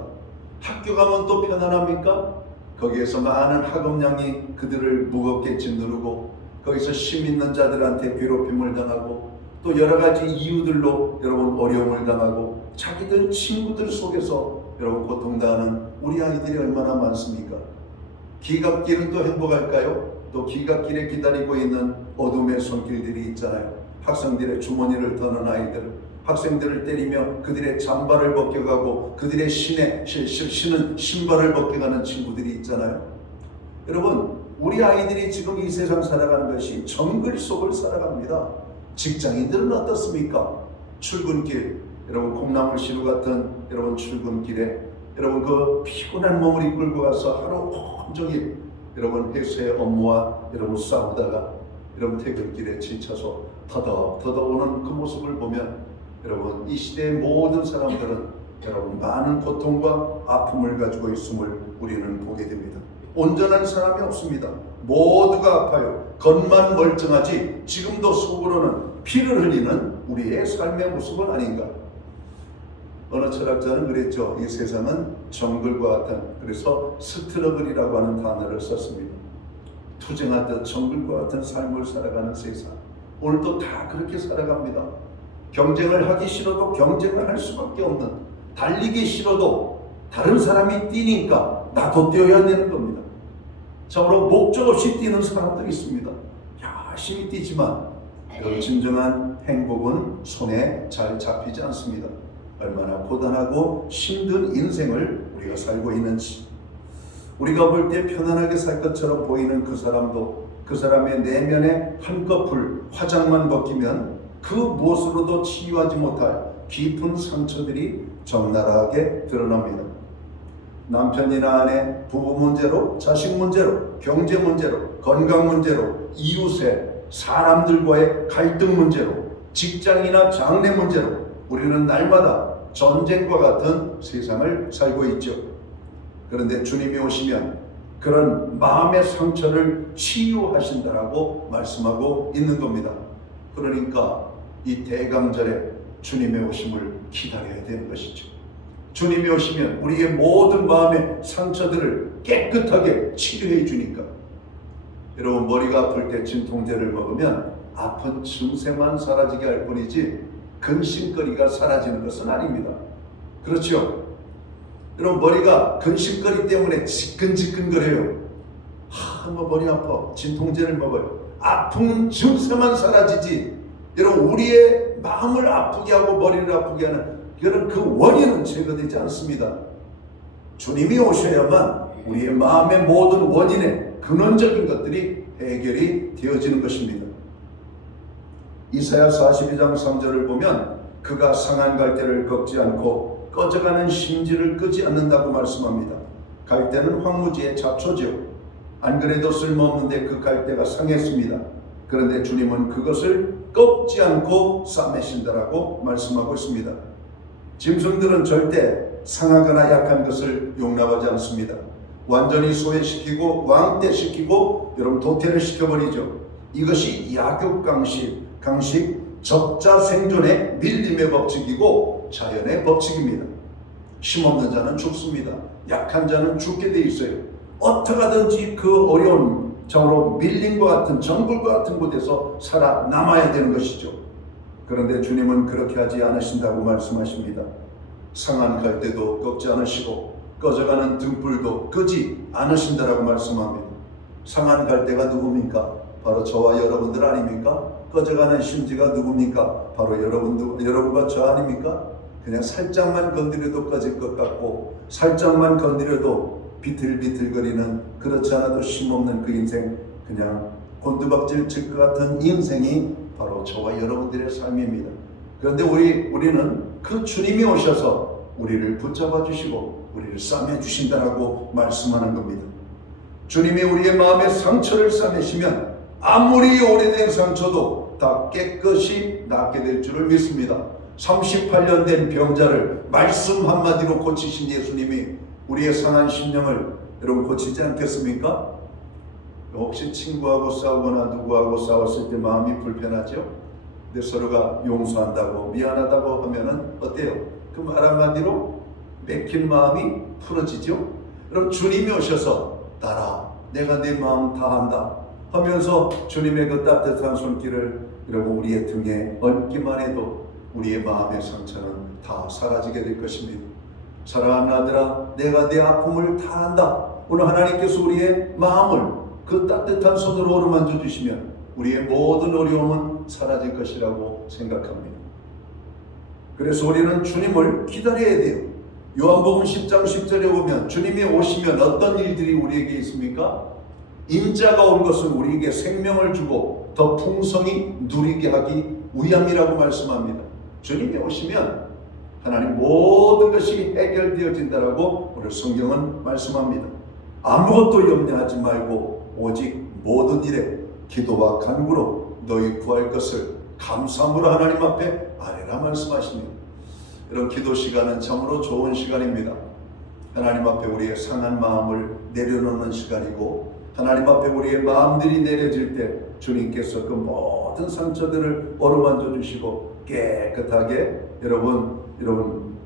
학교 가면 또 편안합니까? 거기에서 많은 학업량이 그들을 무겁게 짓누르고 거기서 심 있는 자들한테 괴롭힘을 당하고 또 여러 가지 이유들로 여러분 어려움을 당하고 자기들 친구들 속에서 여러분 고통당하는 우리 아이들이 얼마나 많습니까? 기갓길은 또 행복할까요? 또 기갓길에 기다리고 있는 어둠의 손길들이 있잖아요. 학생들의 주머니를 터는 아이들, 학생들을 때리며 그들의 잠바를 벗겨가고 그들의 신은 신발을 벗겨가는 친구들이 있잖아요. 여러분 우리 아이들이 지금 이 세상 살아가는 것이 정글 속을 살아갑니다. 직장인들은 어떻습니까? 출근길, 여러분 콩나물 시루 같은 여러분 출근길에 여러분 그 피곤한 몸을 이끌고 가서 하루 온종일 여러분 회사의 업무와 여러분 싸우다가 여러분 퇴근길에 지쳐서 터덕터덕 오는 그 모습을 보면 여러분 이 시대의 모든 사람들은 여러분 많은 고통과 아픔을 가지고 있음을 우리는 보게 됩니다. 온전한 사람이 없습니다. 모두가 아파요. 겉만 멀쩡하지 지금도 속으로는 피를 흘리는 우리의 삶의 모습은 아닌가. 어느 철학자는 그랬죠. 이 세상은 정글과 같은, 그래서 스트러글이라고 하는 단어를 썼습니다. 투쟁하듯 정글과 같은 삶을 살아가는 세상. 오늘도 다 그렇게 살아갑니다. 경쟁을 하기 싫어도 경쟁을 할 수밖에 없는, 달리기 싫어도 다른 사람이 뛰니까 나도 뛰어야 되는 겁니다. 참으로 목적 없이 뛰는 사람도 있습니다. 열심히 뛰지만 진정한 행복은 손에 잘 잡히지 않습니다. 얼마나 고단하고 힘든 인생을 우리가 살고 있는지, 우리가 볼 때 편안하게 살 것처럼 보이는 그 사람도 그 사람의 내면에 한꺼풀 화장만 벗기면 그 무엇으로도 치유하지 못할 깊은 상처들이 적나라하게 드러납니다. 남편이나 아내, 부부 문제로, 자식 문제로, 경제 문제로, 건강 문제로, 이웃의 사람들과의 갈등 문제로, 직장이나 장래 문제로 우리는 날마다 전쟁과 같은 세상을 살고 있죠. 그런데 주님이 오시면 그런 마음의 상처를 치유하신다라고 말씀하고 있는 겁니다. 그러니까 이 대강절에 주님의 오심을 기다려야 되는 것이죠. 주님이 오시면 우리의 모든 마음의 상처들을 깨끗하게 치료해 주니까. 여러분 머리가 아플 때 진통제를 먹으면 아픈 증세만 사라지게 할 뿐이지 근심거리가 사라지는 것은 아닙니다. 그렇죠? 여러분 머리가 근심거리 때문에 지끈지끈거려요. 뭐 머리 아파. 진통제를 먹어요. 아픈 증세만 사라지지. 여러분 우리의 마음을 아프게 하고 머리를 아프게 하는 그 원인은 제거되지 않습니다. 주님이 오셔야만 우리의 마음의 모든 원인의 근원적인 것들이 해결이 되어지는 것입니다. 이사야 42장 3절을 보면 그가 상한 갈대를 꺾지 않고 꺼져가는 심지를 끄지 않는다고 말씀합니다. 갈대는 황무지의 잡초죠. 안 그래도 쓸모없는데 그 갈대가 상했습니다. 그런데 주님은 그것을 꺾지 않고 싸매신다라고 말씀하고 있습니다. 짐승들은 절대 상하거나 약한 것을 용납하지 않습니다. 완전히 소외시키고 왕따시키고 여러분 도태를 시켜버리죠. 이것이 약육강식, 적자 생존의 밀림의 법칙이고 자연의 법칙입니다. 힘없는 자는 죽습니다. 약한 자는 죽게 돼 있어요. 어떻게 하든지 그 어려운 정으로 밀림과 같은 정글과 같은 곳에서 살아남아야 되는 것이죠. 그런데 주님은 그렇게 하지 않으신다고 말씀하십니다. 상한 갈대도 꺾지 않으시고 꺼져가는 등불도 끄지 않으신다라고 말씀합니다. 상한 갈대가 누굽니까? 바로 저와 여러분들 아닙니까? 꺼져가는 심지가 누굽니까? 바로 여러분과 저 아닙니까? 그냥 살짝만 건드려도 꺼질 것 같고 살짝만 건드려도 비틀비틀거리는, 그렇지 않아도 힘없는 그 인생, 그냥 곤두박질 칠 것 같은 인생이 바로 저와 여러분들의 삶입니다. 그런데 우리는 그 주님이 오셔서 우리를 붙잡아 주시고 우리를 싸매 주신다라고 말씀하는 겁니다. 주님이 우리의 마음의 상처를 싸매시면 아무리 오래된 상처도 다 깨끗이 낫게 될 줄을 믿습니다. 38년 된 병자를 말씀 한마디로 고치신 예수님이 우리의 상한 심령을 여러분 고치지 않겠습니까? 혹시 친구하고 싸우거나 누구하고 싸웠을 때 마음이 불편하죠? 근데 서로가 용서한다고 미안하다고 하면은 어때요? 그 말 한마디로 맥힌 마음이 풀어지죠? 여러분 주님이 오셔서 따라 내가 네 마음 다 한다 하면서 주님의 그 따뜻한 손길을 여러분 우리의 등에 얹기만 해도 우리의 마음의 상처는 다 사라지게 될 것입니다. 사랑하는 아들아, 내가 네 아픔을 다 안다. 오늘 하나님께서 우리의 마음을 그 따뜻한 손으로 어루만져 주시면 우리의 모든 어려움은 사라질 것이라고 생각합니다. 그래서 우리는 주님을 기다려야 돼요. 요한복음 10장 10절에 보면 주님이 오시면 어떤 일들이 우리에게 있습니까? 인자가 온 것은 우리에게 생명을 주고 더 풍성히 누리게 하기 위함이라고 말씀합니다. 주님이 오시면 하나님 모든 것이 해결되어진다라고 오늘 성경은 말씀합니다. 아무것도 염려하지 말고 오직 모든 일에 기도와 간구로 너희 구할 것을 감사함으로 하나님 앞에 아뢰라 말씀하십니다. 이런 기도 시간은 참으로 좋은 시간입니다. 하나님 앞에 우리의 상한 마음을 내려놓는 시간이고 하나님 앞에 우리의 마음들이 내려질 때 주님께서 그 모든 상처들을 어루만져 주시고 깨끗하게 여러분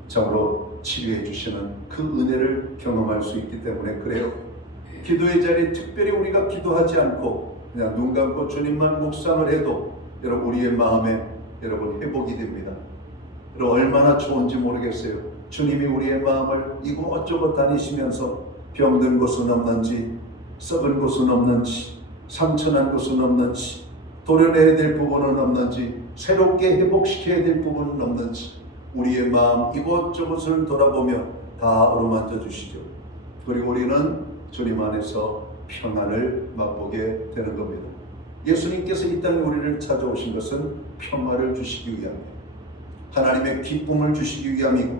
참으로 치료해 주시는 그 은혜를 경험할 수 있기 때문에 그래요. 기도의 자리에 특별히 우리가 기도하지 않고 그냥 눈 감고 주님만 묵상을 해도 여러분 우리의 마음에 여러분 회복이 됩니다. 여러분 얼마나 좋은지 모르겠어요. 주님이 우리의 마음을 이곳저곳 다니시면서 병든 곳은 없는지, 썩은 곳은 없는지, 상처난 곳은 없는지, 도려내야 될 부분은 없는지, 새롭게 회복시켜야 될 부분은 없는지 우리의 마음 이곳저곳을 돌아보며 다 어루만져 주시죠. 그리고 우리는 주님 안에서 평안을 맛보게 되는 겁니다. 예수님께서 이 땅에 우리를 찾아오신 것은 평화를 주시기 위함이에요. 하나님의 기쁨을 주시기 위함이고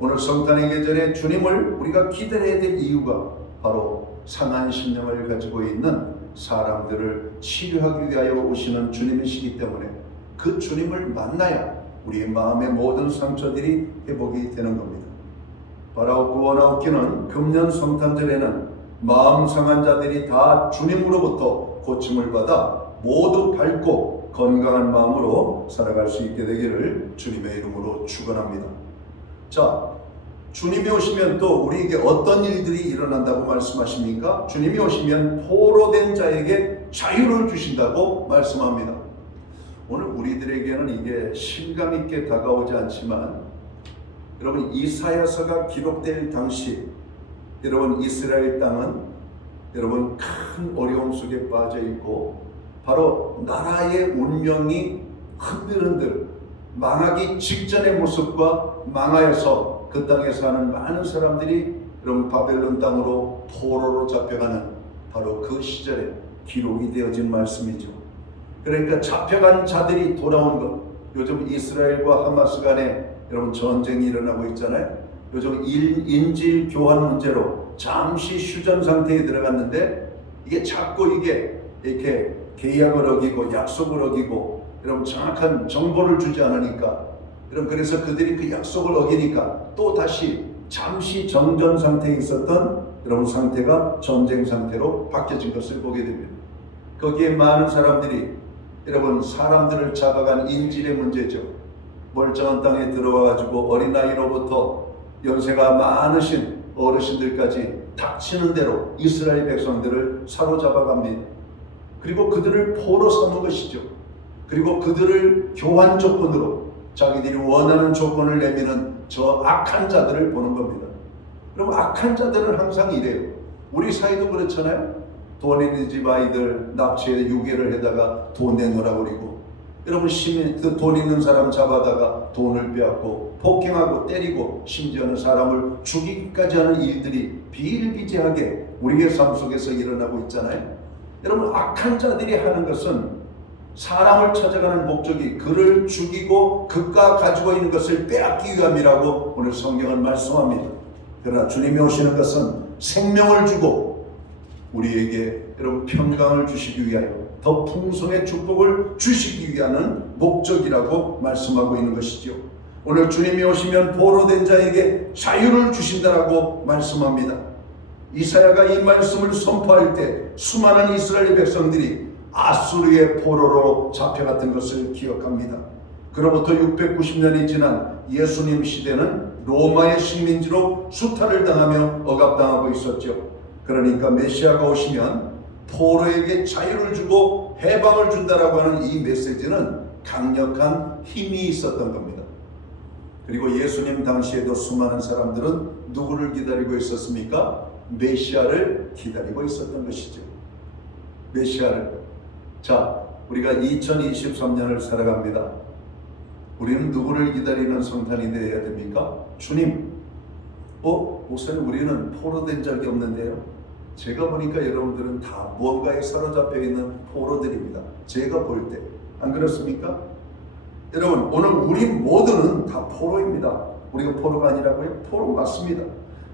오늘 성탄의 계절에 주님을 우리가 기다려야 될 이유가 바로 상한 심령을 가지고 있는 사람들을 치료하기 위하여 오시는 주님이시기 때문에 그 주님을 만나야 우리의 마음의 모든 상처들이 회복이 되는 겁니다. 바라옵고 원하옵기는 금년 성탄절에는 마음 상한 자들이 다 주님으로부터 고침을 받아 모두 밝고 건강한 마음으로 살아갈 수 있게 되기를 주님의 이름으로 축원합니다. 자, 주님이 오시면 또 우리에게 어떤 일들이 일어난다고 말씀하십니까? 주님이 오시면 포로된 자에게 자유를 주신다고 말씀합니다. 오늘 우리들에게는 이게 실감 있게 다가오지 않지만 여러분 이사야서가 기록될 당시 여러분 이스라엘 땅은 여러분 큰 어려움 속에 빠져 있고 바로 나라의 운명이 흔들흔들 망하기 직전의 모습과 망하여서 그 땅에 사는 많은 사람들이 여러분 바벨론 땅으로 포로로 잡혀가는 바로 그 시절에 기록이 되어진 말씀이죠. 그러니까 잡혀간 자들이 돌아온 것. 요즘 이스라엘과 하마스 간에 여러분 전쟁이 일어나고 있잖아요. 요즘 인질 교환 문제로 잠시 휴전 상태에 들어갔는데 이게 자꾸 이게 이렇게 계약을 어기고 약속을 어기고 여러분 정확한 정보를 주지 않으니까 그래서 그들이 그 약속을 어기니까 또 다시 잠시 정전 상태에 있었던 여러분 상태가 전쟁 상태로 바뀌어진 것을 보게 됩니다. 거기에 많은 사람들이 여러분 사람들을 잡아간 인질의 문제죠. 멀쩡한 땅에 들어와 가지고 어린아이로부터 연세가 많으신 어르신들까지 닥치는 대로 이스라엘 백성들을 사로잡아갑니다. 그리고 그들을 포로 삼은 것이죠. 그리고 그들을 교환 조건으로 자기들이 원하는 조건을 내미는 저 악한 자들을 보는 겁니다. 그럼 악한 자들은 항상 이래요. 우리 사이도 그렇잖아요. 돈 있는 집 아이들 납치해 유괴를 해다가 돈 내놓으라고 그러고, 여러분 시민 그 돈 있는 사람 잡아다가 돈을 빼앗고 폭행하고 때리고 심지어는 사람을 죽이기까지 하는 일들이 비일비재하게 우리의 삶 속에서 일어나고 있잖아요. 여러분 악한 자들이 하는 것은 사람을 찾아가는 목적이 그를 죽이고 그가 가지고 있는 것을 빼앗기 위함이라고 오늘 성경은 말씀합니다. 그러나 주님이 오시는 것은 생명을 주고 우리에게 여러분 평강을 주시기 위하여 더 풍성의 축복을 주시기 위한 목적이라고 말씀하고 있는 것이죠. 오늘 주님이 오시면 포로된 자에게 자유를 주신다라고 말씀합니다. 이사야가 이 말씀을 선포할 때 수많은 이스라엘 백성들이 아수르의 포로로 잡혀갔던 것을 기억합니다. 그로부터 690년이 지난 예수님 시대는 로마의 식민지로 수탈을 당하며 억압당하고 있었죠. 그러니까 메시아가 오시면 포로에게 자유를 주고 해방을 준다라고 하는 이 메시지는 강력한 힘이 있었던 겁니다. 그리고 예수님 당시에도 수많은 사람들은 누구를 기다리고 있었습니까? 메시아를 기다리고 있었던 것이죠. 메시아를. 자, 우리가 2023년을 살아갑니다. 우리는 누구를 기다리는 성탄이 되어야 됩니까? 주님. 목사님 우리는 포로된 적이 없는데요. 제가 보니까 여러분들은 다 무언가에 사로잡혀 있는 포로들입니다. 제가 볼 때. 안 그렇습니까? 여러분 오늘 우리 모두는 다 포로입니다. 우리가 포로가 아니라고요? 포로 맞습니다.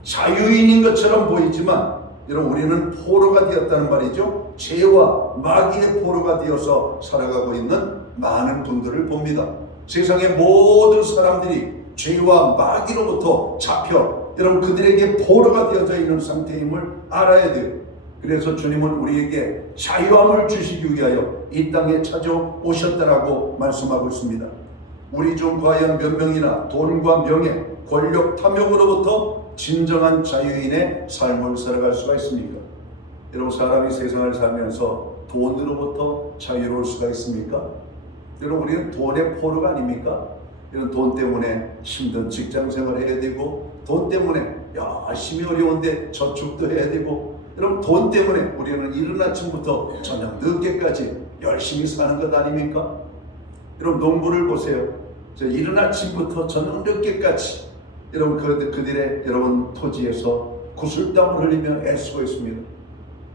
자유인인 것처럼 보이지만 여러분 우리는 포로가 되었다는 말이죠. 죄와 마귀의 포로가 되어서 살아가고 있는 많은 분들을 봅니다. 세상의 모든 사람들이 죄와 마귀로부터 잡혀 여러분 그들에게 포로가 되어져 있는 상태임을 알아야 돼요. 그래서 주님은 우리에게 자유함을 주시기 위하여 이 땅에 찾아오셨다라고 말씀하고 있습니다. 우리 중 과연 몇 명이나 돈과 명예, 권력, 탐욕으로부터 진정한 자유인의 삶을 살아갈 수가 있습니까? 여러분 사람이 세상을 살면서 돈으로부터 자유로울 수가 있습니까? 여러분 우리는 돈의 포로가 아닙니까? 이런 돈 때문에 힘든 직장 생활을 해야 되고 돈 때문에 열심히 어려운데 저축도 해야 되고 여러분 돈 때문에 우리는 이른 아침부터 저녁 늦게까지 열심히 사는 것 아닙니까? 여러분 농부를 보세요. 이른 아침부터 저녁 늦게까지 여러분 그들의 여러분 토지에서 구슬땀을 흘리며 애쓰고 있습니다.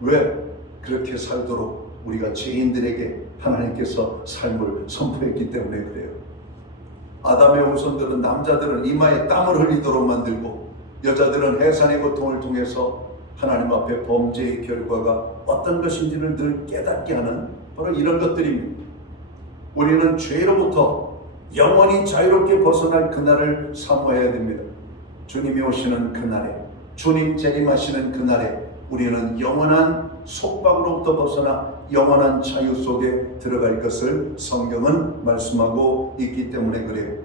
왜? 그렇게 살도록 우리가 죄인들에게 하나님께서 삶을 선포했기 때문에 그래요. 아담의 후손들은 남자들은 이마에 땀을 흘리도록 만들고 여자들은 해산의 고통을 통해서 하나님 앞에 범죄의 결과가 어떤 것인지를 늘 깨닫게 하는 바로 이런 것들입니다. 우리는 죄로부터 영원히 자유롭게 벗어날 그날을 사모해야 됩니다. 주님이 오시는 그날에, 주님 재림하시는 그날에 우리는 영원한 속박으로부터 벗어나 영원한 자유 속에 들어갈 것을 성경은 말씀하고 있기 때문에 그래요.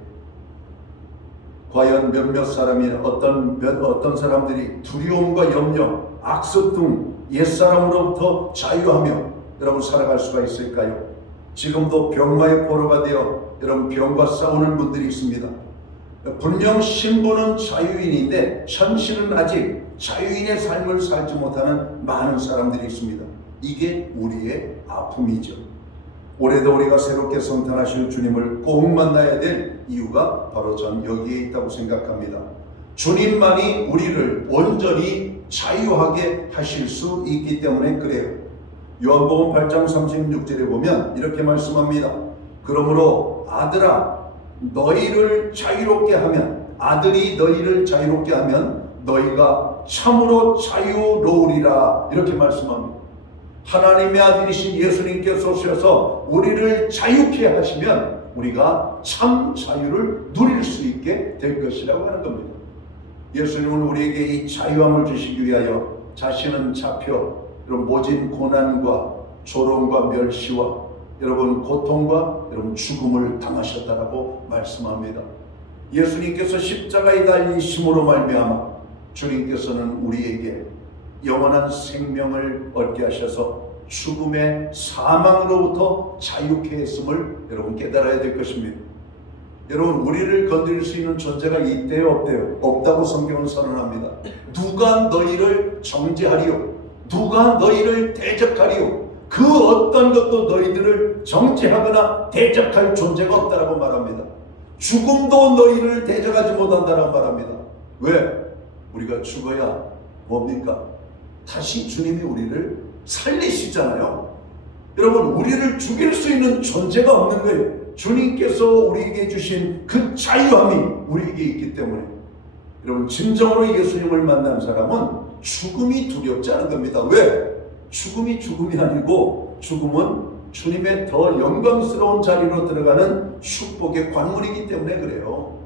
과연 몇몇 사람이 어떤 사람들이 두려움과 염려, 악습 등 옛사람으로부터 자유하며 여러분 살아갈 수가 있을까요? 지금도 병마의 포로가 되어 여러분 병과 싸우는 분들이 있습니다. 분명 신분은 자유인인데 현실은 아직 자유인의 삶을 살지 못하는 많은 사람들이 있습니다. 이게 우리의 아픔이죠. 올해도 우리가 새롭게 성탄하실 주님을 꼭 만나야 될 이유가 바로 전 여기에 있다고 생각합니다. 주님만이 우리를 온전히 자유하게 하실 수 있기 때문에 그래요. 요한복음 8장 36절에 보면 이렇게 말씀합니다. 그러므로 아들아 너희를 자유롭게 하면, 아들이 너희를 자유롭게 하면 너희가 참으로 자유로우리라 이렇게 말씀합니다. 하나님의 아들이신 예수님께서 오셔서 우리를 자유케 하시면 우리가 참 자유를 누릴 수 있게 될 것이라고 하는 겁니다. 예수님은 우리에게 이 자유함을 주시기 위하여 자신은 잡혀 여러분 모진 고난과 조롱과 멸시와 여러분 고통과 여러분 죽음을 당하셨다라고 말씀합니다. 예수님께서 십자가에 달리심으로 말미암아 주님께서는 우리에게 영원한 생명을 얻게 하셔서 죽음의 사망으로부터 자유케 했음을 여러분 깨달아야 될 것입니다. 여러분 우리를 건드릴 수 있는 존재가 있대요 없대요? 없다고 성경은 선언합니다. 누가 너희를 정죄하리요? 누가 너희를 대적하리요? 그 어떤 것도 너희들을 정죄하거나 대적할 존재가 없다라고 말합니다. 죽음도 너희를 대적하지 못한다라고 말합니다. 왜? 우리가 죽어야 뭡니까? 다시 주님이 우리를 살리시잖아요. 여러분 우리를 죽일 수 있는 존재가 없는 거예요. 주님께서 우리에게 주신 그 자유함이 우리에게 있기 때문에 여러분 진정으로 예수님을 만난 사람은 죽음이 두렵지 않은 겁니다. 왜? 죽음이 죽음이 아니고 죽음은 주님의 더 영광스러운 자리로 들어가는 축복의 관문이기 때문에 그래요.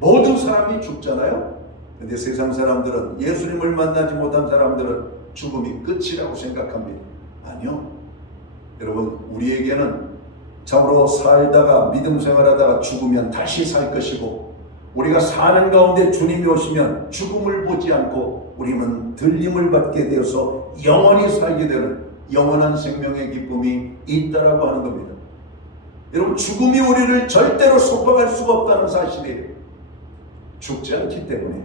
모든 사람이 죽잖아요. 근데 세상 사람들은 예수님을 만나지 못한 사람들은 죽음이 끝이라고 생각합니다. 아니요. 여러분 우리에게는 참으로 살다가 믿음 생활하다가 죽으면 다시 살 것이고 우리가 사는 가운데 주님이 오시면 죽음을 보지 않고 우리는 들림을 받게 되어서 영원히 살게 되는 영원한 생명의 기쁨이 있다라고 하는 겁니다. 여러분 죽음이 우리를 절대로 속박할 수가 없다는 사실이에요. 죽지 않기 때문에.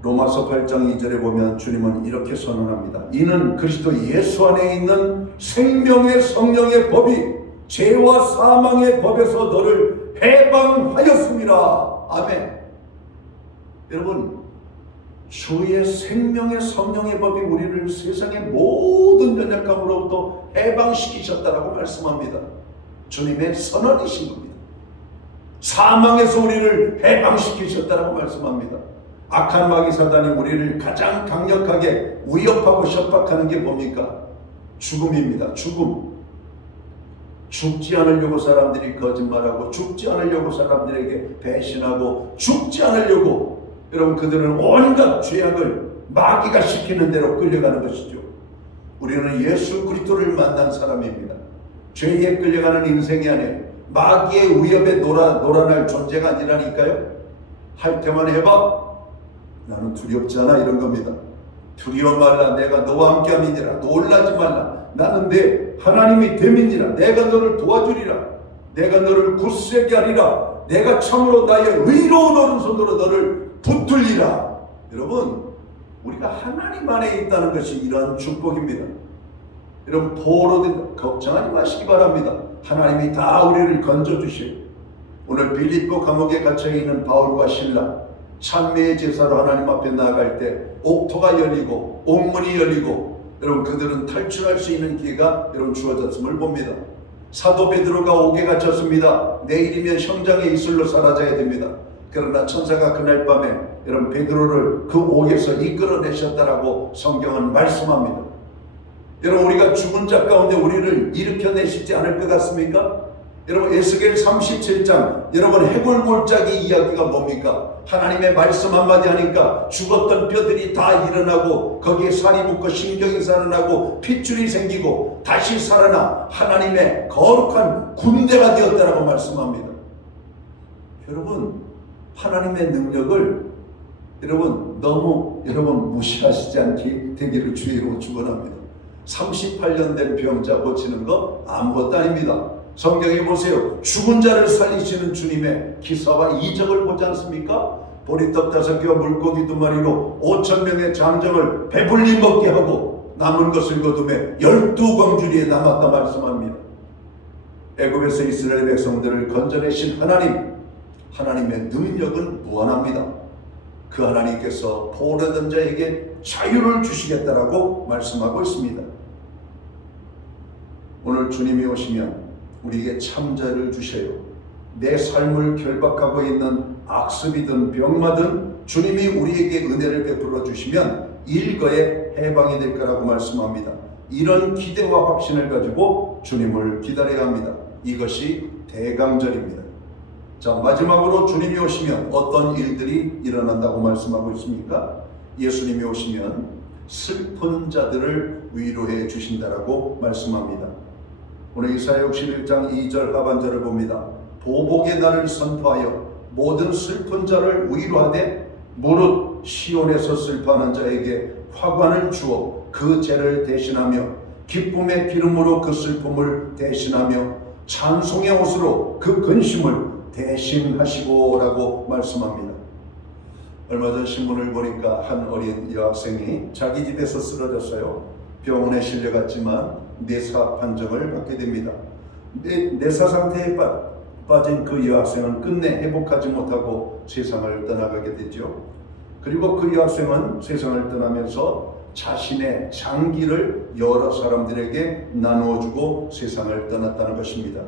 로마서 8장 2절에 보면 주님은 이렇게 선언합니다. 이는 그리스도 예수 안에 있는 생명의 성령의 법이 죄와 사망의 법에서 너를 해방하였습니다. 아멘. 여러분 주의 생명의 성령의 법이 우리를 세상의 모든 연약함으로부터 해방시키셨다라고 말씀합니다. 주님의 선언이신 겁니다. 사망에서 우리를 해방시키셨다라고 말씀합니다. 악한 마귀 사단이 우리를 가장 강력하게 위협하고 협박하는 게 뭡니까? 죽음입니다. 죽음. 죽지 않으려고 사람들이 거짓말하고 죽지 않으려고 사람들에게 배신하고 죽지 않으려고 여러분 그들은 온갖 죄악을 마귀가 시키는 대로 끌려가는 것이죠. 우리는 예수 그리스도를 만난 사람입니다. 죄에 끌려가는 인생이 아니에요. 마귀의 위협에 놀아날 존재가 아니라니까요. 할 때만 해봐. 나는 두렵지 않아 이런 겁니다. 두려워 말라. 내가 너와 함께함이니라. 놀라지 말라. 나는 내 하나님이 됨이니라. 내가 너를 도와주리라. 내가 너를 굳세게 하리라. 내가 참으로 나의 의로운 오른손으로 너를 붙들리라. 여러분 우리가 하나님 안에 있다는 것이 이런 축복입니다. 여러분 포로된 걱정하지 마시기 바랍니다. 하나님이 다 우리를 건져주시고 오늘 빌립보 감옥에 갇혀있는 바울과 실라 찬미의 제사로 하나님 앞에 나아갈 때 옥토가 열리고 옥문이 열리고 여러분 그들은 탈출할 수 있는 기회가 여러분 주어졌음을 봅니다. 사도 베드로가 옥에 갇혔습니다. 내일이면 형장에 이슬로 사라져야 됩니다. 그러나 천사가 그날 밤에 여러분 베드로를 그 옥에서 이끌어내셨다라고 성경은 말씀합니다. 여러분 우리가 죽은 자 가운데 우리를 일으켜내시지 않을 것 같습니까? 여러분 에스겔 37장 여러분 해골골짜기 이야기가 뭡니까? 하나님의 말씀 한마디 하니까 죽었던 뼈들이 다 일어나고 거기에 살이 붙고 신경이 살아나고 핏줄이 생기고 다시 살아나 하나님의 거룩한 군대가 되었다라고 말씀합니다. 여러분 하나님의 능력을 여러분 너무 무시하시지 않게 되기를 주의로 축원합니다. 38년 된 병자 고치는 거 아무것도 아닙니다. 성경에 보세요. 죽은 자를 살리시는 주님의 기사와 이적을 보지 않습니까? 보리떡 5개와 물고기 2마리로 5,000명의 장정을 배불리 먹게 하고 남은 것을 거두매 12광주리에 남았다 말씀합니다. 애굽에서 이스라엘 백성들을 건져내신 하나님의 능력은 무한합니다. 그 하나님께서 포로된 자에게 자유를 주시겠다라고 말씀하고 있습니다. 오늘 주님이 오시면 우리에게 참자를 주셔요. 내 삶을 결박하고 있는 악습이든 병마든 주님이 우리에게 은혜를 베풀어 주시면 일거에 해방이 될 거라고 말씀합니다. 이런 기대와 확신을 가지고 주님을 기다려야 합니다. 이것이 대강절입니다. 자, 마지막으로 주님이 오시면 어떤 일들이 일어난다고 말씀하고 있습니까? 예수님이 오시면 슬픈 자들을 위로해 주신다라고 말씀합니다. 오늘 이사야 61장 2절 하반절을 봅니다. 보복의 날을 선포하여 모든 슬픈 자를 위로하되 무릇 시온에서 슬퍼하는 자에게 화관을 주어 그 죄를 대신하며 기쁨의 기름으로 그 슬픔을 대신하며 찬송의 옷으로 그 근심을 대신하시고 라고 말씀합니다. 얼마 전 신문을 보니까 한 어린 여학생이 자기 집에서 쓰러졌어요. 병원에 실려갔지만 뇌사 판정을 받게 됩니다. 뇌사 상태에 빠진 그 여학생은 끝내 회복하지 못하고 세상을 떠나가게 되죠. 그리고 그 여학생은 세상을 떠나면서 자신의 장기를 여러 사람들에게 나누어주고 세상을 떠났다는 것입니다.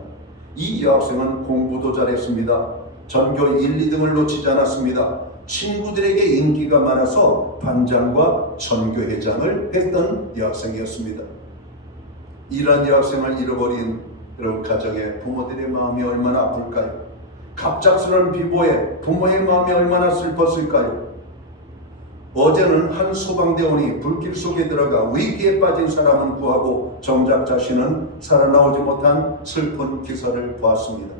이 여학생은 공부도 잘했습니다. 전교 1, 2등을 놓치지 않았습니다. 친구들에게 인기가 많아서 반장과 전교회장을 했던 여학생이었습니다. 이런 여학생을 잃어버린 그런 가정의 부모들의 마음이 얼마나 아플까요? 갑작스러운 비보에 부모의 마음이 얼마나 슬펐을까요? 어제는 한 소방대원이 불길 속에 들어가 위기에 빠진 사람은 구하고 정작 자신은 살아나오지 못한 슬픈 기사를 보았습니다.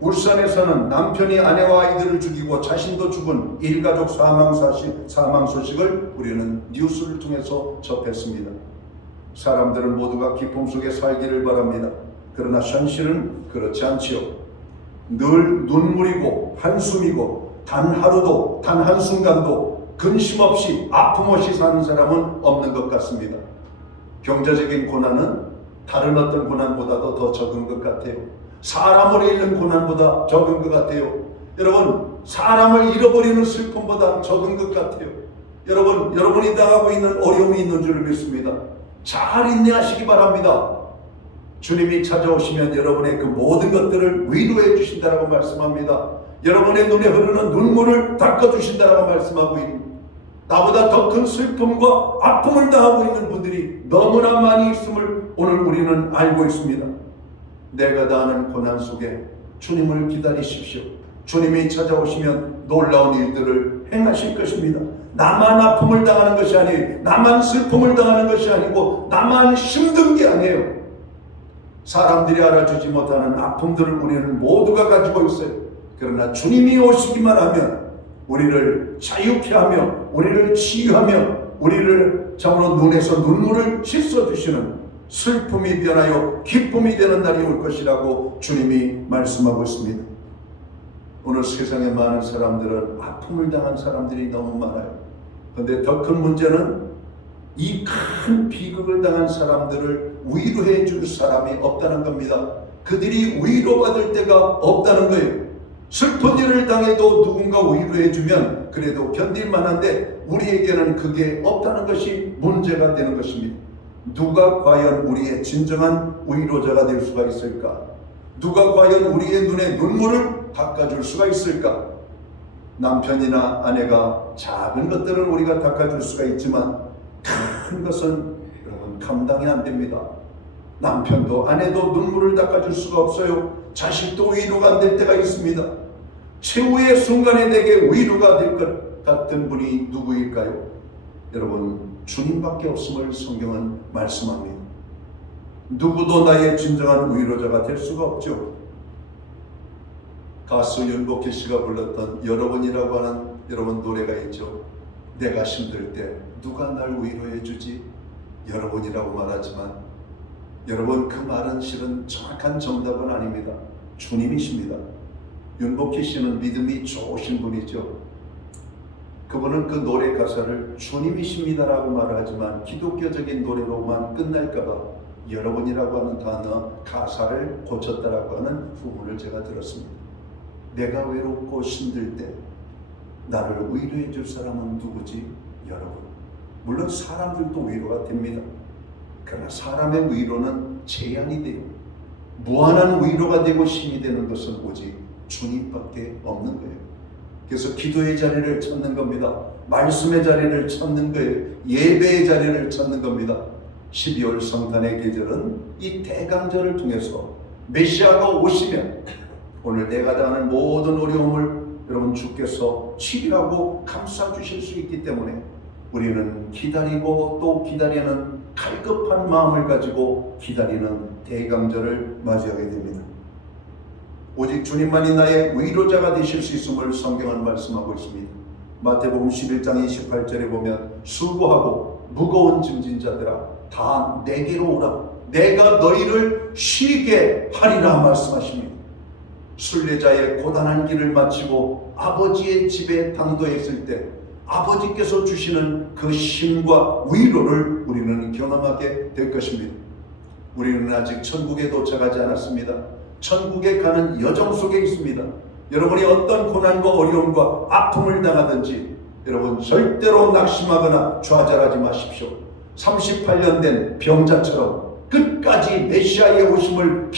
울산에서는 남편이 아내와 아이들을 죽이고 자신도 죽은 일가족 사망 소식을 우리는 뉴스를 통해서 접했습니다. 사람들은 모두가 기쁨 속에 살기를 바랍니다. 그러나 현실은 그렇지 않지요. 늘 눈물이고 한숨이고 단 하루도 단 한순간도 근심 없이 아픔 없이 사는 사람은 없는 것 같습니다. 경제적인 고난은 다른 어떤 고난보다도 더 적은 것 같아요. 사람을 잃는 고난보다 적은 것 같아요. 여러분, 사람을 잃어버리는 슬픔보다 적은 것 같아요. 여러분, 여러분이 당하고 있는 어려움이 있는 줄 믿습니다. 잘 인내하시기 바랍니다. 주님이 찾아오시면 여러분의 그 모든 것들을 위로해 주신다라고 말씀합니다. 여러분의 눈에 흐르는 눈물을 닦아주신다라고 말씀하고 있습니다. 나보다 더 큰 슬픔과 아픔을 당하고 있는 분들이 너무나 많이 있음을 오늘 우리는 알고 있습니다. 내가 당하는 고난 속에 주님을 기다리십시오. 주님이 찾아오시면 놀라운 일들을 행하실 것입니다. 나만 아픔을 당하는 것이 아니에요. 나만 슬픔을 당하는 것이 아니고 나만 힘든 게 아니에요. 사람들이 알아주지 못하는 아픔들을 우리는 모두가 가지고 있어요. 그러나 주님이 오시기만 하면 우리를 자유케 하며 우리를 치유하며 우리를 참으로 눈에서 눈물을 씻어주시는 슬픔이 변하여 기쁨이 되는 날이 올 것이라고 주님이 말씀하고 있습니다. 오늘 세상에 많은 사람들은 아픔을 당한 사람들이 너무 많아요. 그런데 더 큰 문제는 이 큰 비극을 당한 사람들을 위로해 줄 사람이 없다는 겁니다. 그들이 위로받을 데가 없다는 거예요. 슬픈 일을 당해도 누군가 위로해 주면 그래도 견딜 만한데 우리에게는 그게 없다는 것이 문제가 되는 것입니다. 누가 과연 우리의 진정한 위로자가 될 수가 있을까? 누가 과연 우리의 눈에 눈물을 닦아줄 수가 있을까? 남편이나 아내가 작은 것들은 우리가 닦아줄 수가 있지만 큰 것은 여러분 감당이 안 됩니다. 남편도 아내도 눈물을 닦아줄 수가 없어요. 자식도 위로가 안 될 때가 있습니다. 최후의 순간에 내게 위로가 될 것 같은 분이 누구일까요? 여러분, 주님밖에 없음을 성경은 말씀합니다. 누구도 나의 진정한 위로자가 될 수가 없죠. 가수 윤복희 씨가 불렀던 여러분이라고 하는 여러분 노래가 있죠. 내가 힘들 때 누가 날 위로해 주지? 여러분이라고 말하지만 여러분, 그 말은 실은 정확한 정답은 아닙니다. 주님이십니다. 윤복희 씨는 믿음이 좋으신 분이죠. 그분은 그 노래 가사를 주님이십니다라고 말하지만 기독교적인 노래로만 끝날까봐 여러분이라고 하는 단어 가사를 고쳤다라고 하는 후문을 제가 들었습니다. 내가 외롭고 힘들 때 나를 위로해 줄 사람은 누구지? 여러분. 물론 사람들도 위로가 됩니다. 그러나 사람의 위로는 제한이 돼요. 무한한 위로가 되고 힘이 되는 것은 오직 주님밖에 없는 거예요. 그래서 기도의 자리를 찾는 겁니다. 말씀의 자리를 찾는 거예요. 예배의 자리를 찾는 겁니다. 12월 성탄의 계절은 이 대강절을 통해서 메시아가 오시면 오늘 내가 당하는 모든 어려움을 여러분 주께서 치료하고 감싸주실 수 있기 때문에 우리는 기다리고 또 기다리는 갈급한 마음을 가지고 기다리는 대강절을 맞이하게 됩니다. 오직 주님만이 나의 위로자가 되실 수 있음을 성경은 말씀하고 있습니다. 마태복음 11장 28절에 보면 수고하고 무거운 짐진 자들아 다 내게로 오라 내가 너희를 쉬게 하리라 말씀하십니다. 순례자의 고단한 길을 마치고 아버지의 집에 당도했을 때 아버지께서 주시는 그 힘과 위로를 우리는 경험하게 될 것입니다. 우리는 아직 천국에 도착하지 않았습니다. 천국에 가는 여정 속에 있습니다. 여러분이 어떤 고난과 어려움과 아픔을 당하든지 여러분 절대로 낙심하거나 좌절하지 마십시오. 38년 된 병자처럼 끝까지 메시아의 오심을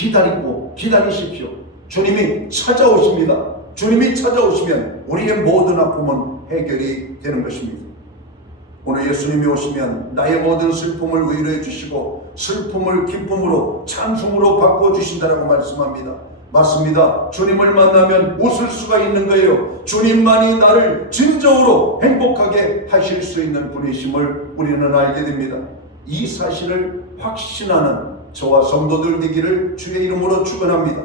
기다리십시오. 주님이 찾아오십니다. 주님이 찾아오시면 우리의 모든 아픔은 해결이 되는 것입니다. 오늘 예수님이 오시면 나의 모든 슬픔을 위로해 주시고 슬픔을 기쁨으로 찬송으로 바꿔주신다라고 말씀합니다. 맞습니다. 주님을 만나면 웃을 수가 있는 거예요. 주님만이 나를 진정으로 행복하게 하실 수 있는 분이심을 우리는 알게 됩니다. 이 사실을 확신하는 저와 성도들 되기를 주의 이름으로 축원합니다.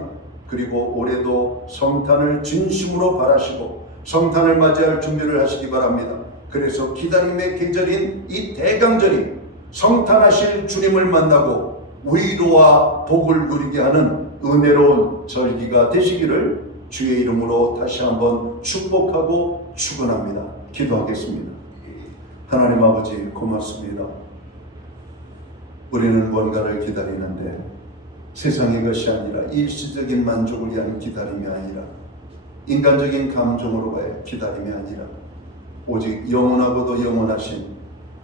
그리고 올해도 성탄을 진심으로 바라시고 성탄을 맞이할 준비를 하시기 바랍니다. 그래서 기다림의 계절인 이 대강절이 성탄하실 주님을 만나고 위로와 복을 누리게 하는 은혜로운 절기가 되시기를 주의 이름으로 다시 한번 축복하고 축원합니다. 기도하겠습니다. 하나님 아버지 고맙습니다. 우리는 뭔가를 기다리는데 세상의 것이 아니라 일시적인 만족을 위한 기다림이 아니라 인간적인 감정으로의 기다림이 아니라 오직 영원하고도 영원하신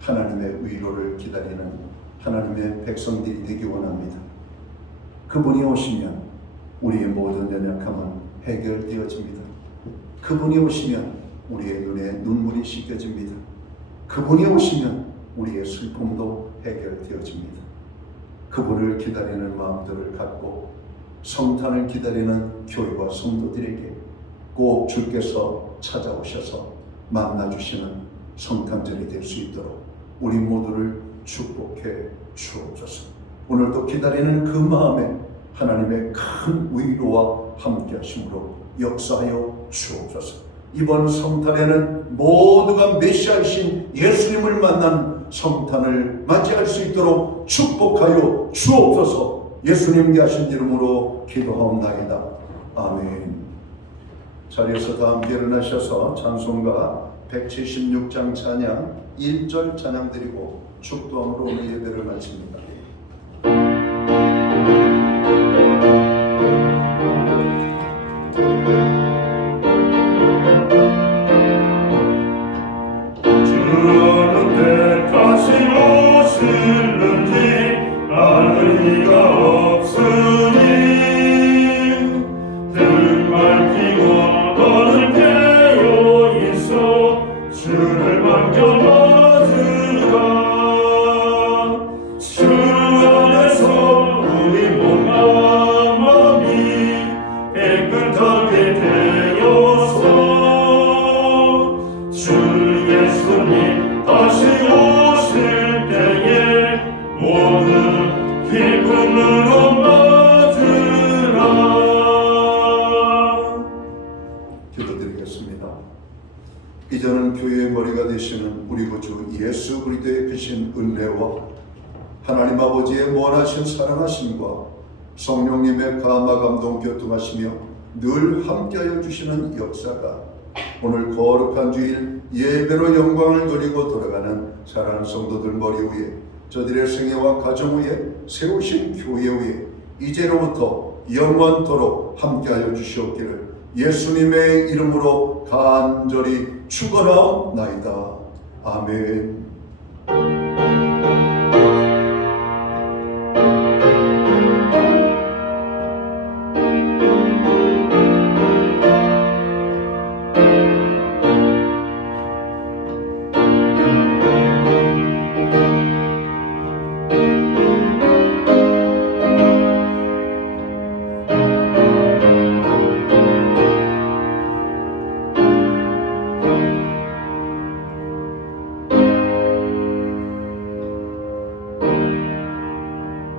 하나님의 위로를 기다리는 하나님의 백성들이 되기 원합니다. 그분이 오시면 우리의 모든 연약함은 해결되어집니다. 그분이 오시면 우리의 눈에 눈물이 씻겨집니다. 그분이 오시면 우리의 슬픔도 해결되어집니다. 그분을 기다리는 마음들을 갖고 성탄을 기다리는 교회와 성도들에게 꼭 주께서 찾아오셔서 만나주시는 성탄절이 될 수 있도록 우리 모두를 축복해 주옵소서. 오늘도 기다리는 그 마음에 하나님의 큰 위로와 함께 하심으로 역사하여 주옵소서. 이번 성탄에는 모두가 메시아이신 예수님을 만난 성탄을 맞이할 수 있도록 축복하여 주옵소서. 예수님께 하신 이름으로 기도하옵나이다. 아멘. 자리에서 다 함께 일어나셔서 찬송가 176장 찬양 1절 찬양 드리고 축도함으로 오늘 예배를 마칩니다. 주어는 때까지 오실는지 알 리가 없으니 등을 피고 너를 깨어 있어 주를 반겨 맞으라. 주 안에서 우리 몸과 마음이 깨끗하게 되어서 주 예수님 다시 오실 때에 모두 기쁨으로 맞으라. 기도드리겠습니다. 이제는 교회의 머리가 되시는 우리 구주 예수 그리스도의 크신 은혜와 하나님 아버지의 무한하신 사랑하심과 성령님의 감화 감동 교통하시며 늘 함께하여 주시는 역사가 오늘 거룩한 주일 예배로 영광을 돌리고 돌아가는 사랑하는 성도들 머리 위에 저들의 생애와 가정 위에 세우신 교회 위에 이제로부터 영원토록 함께하여 주시옵기를 예수님의 이름으로 간절히 축원하옵나이다. 아멘.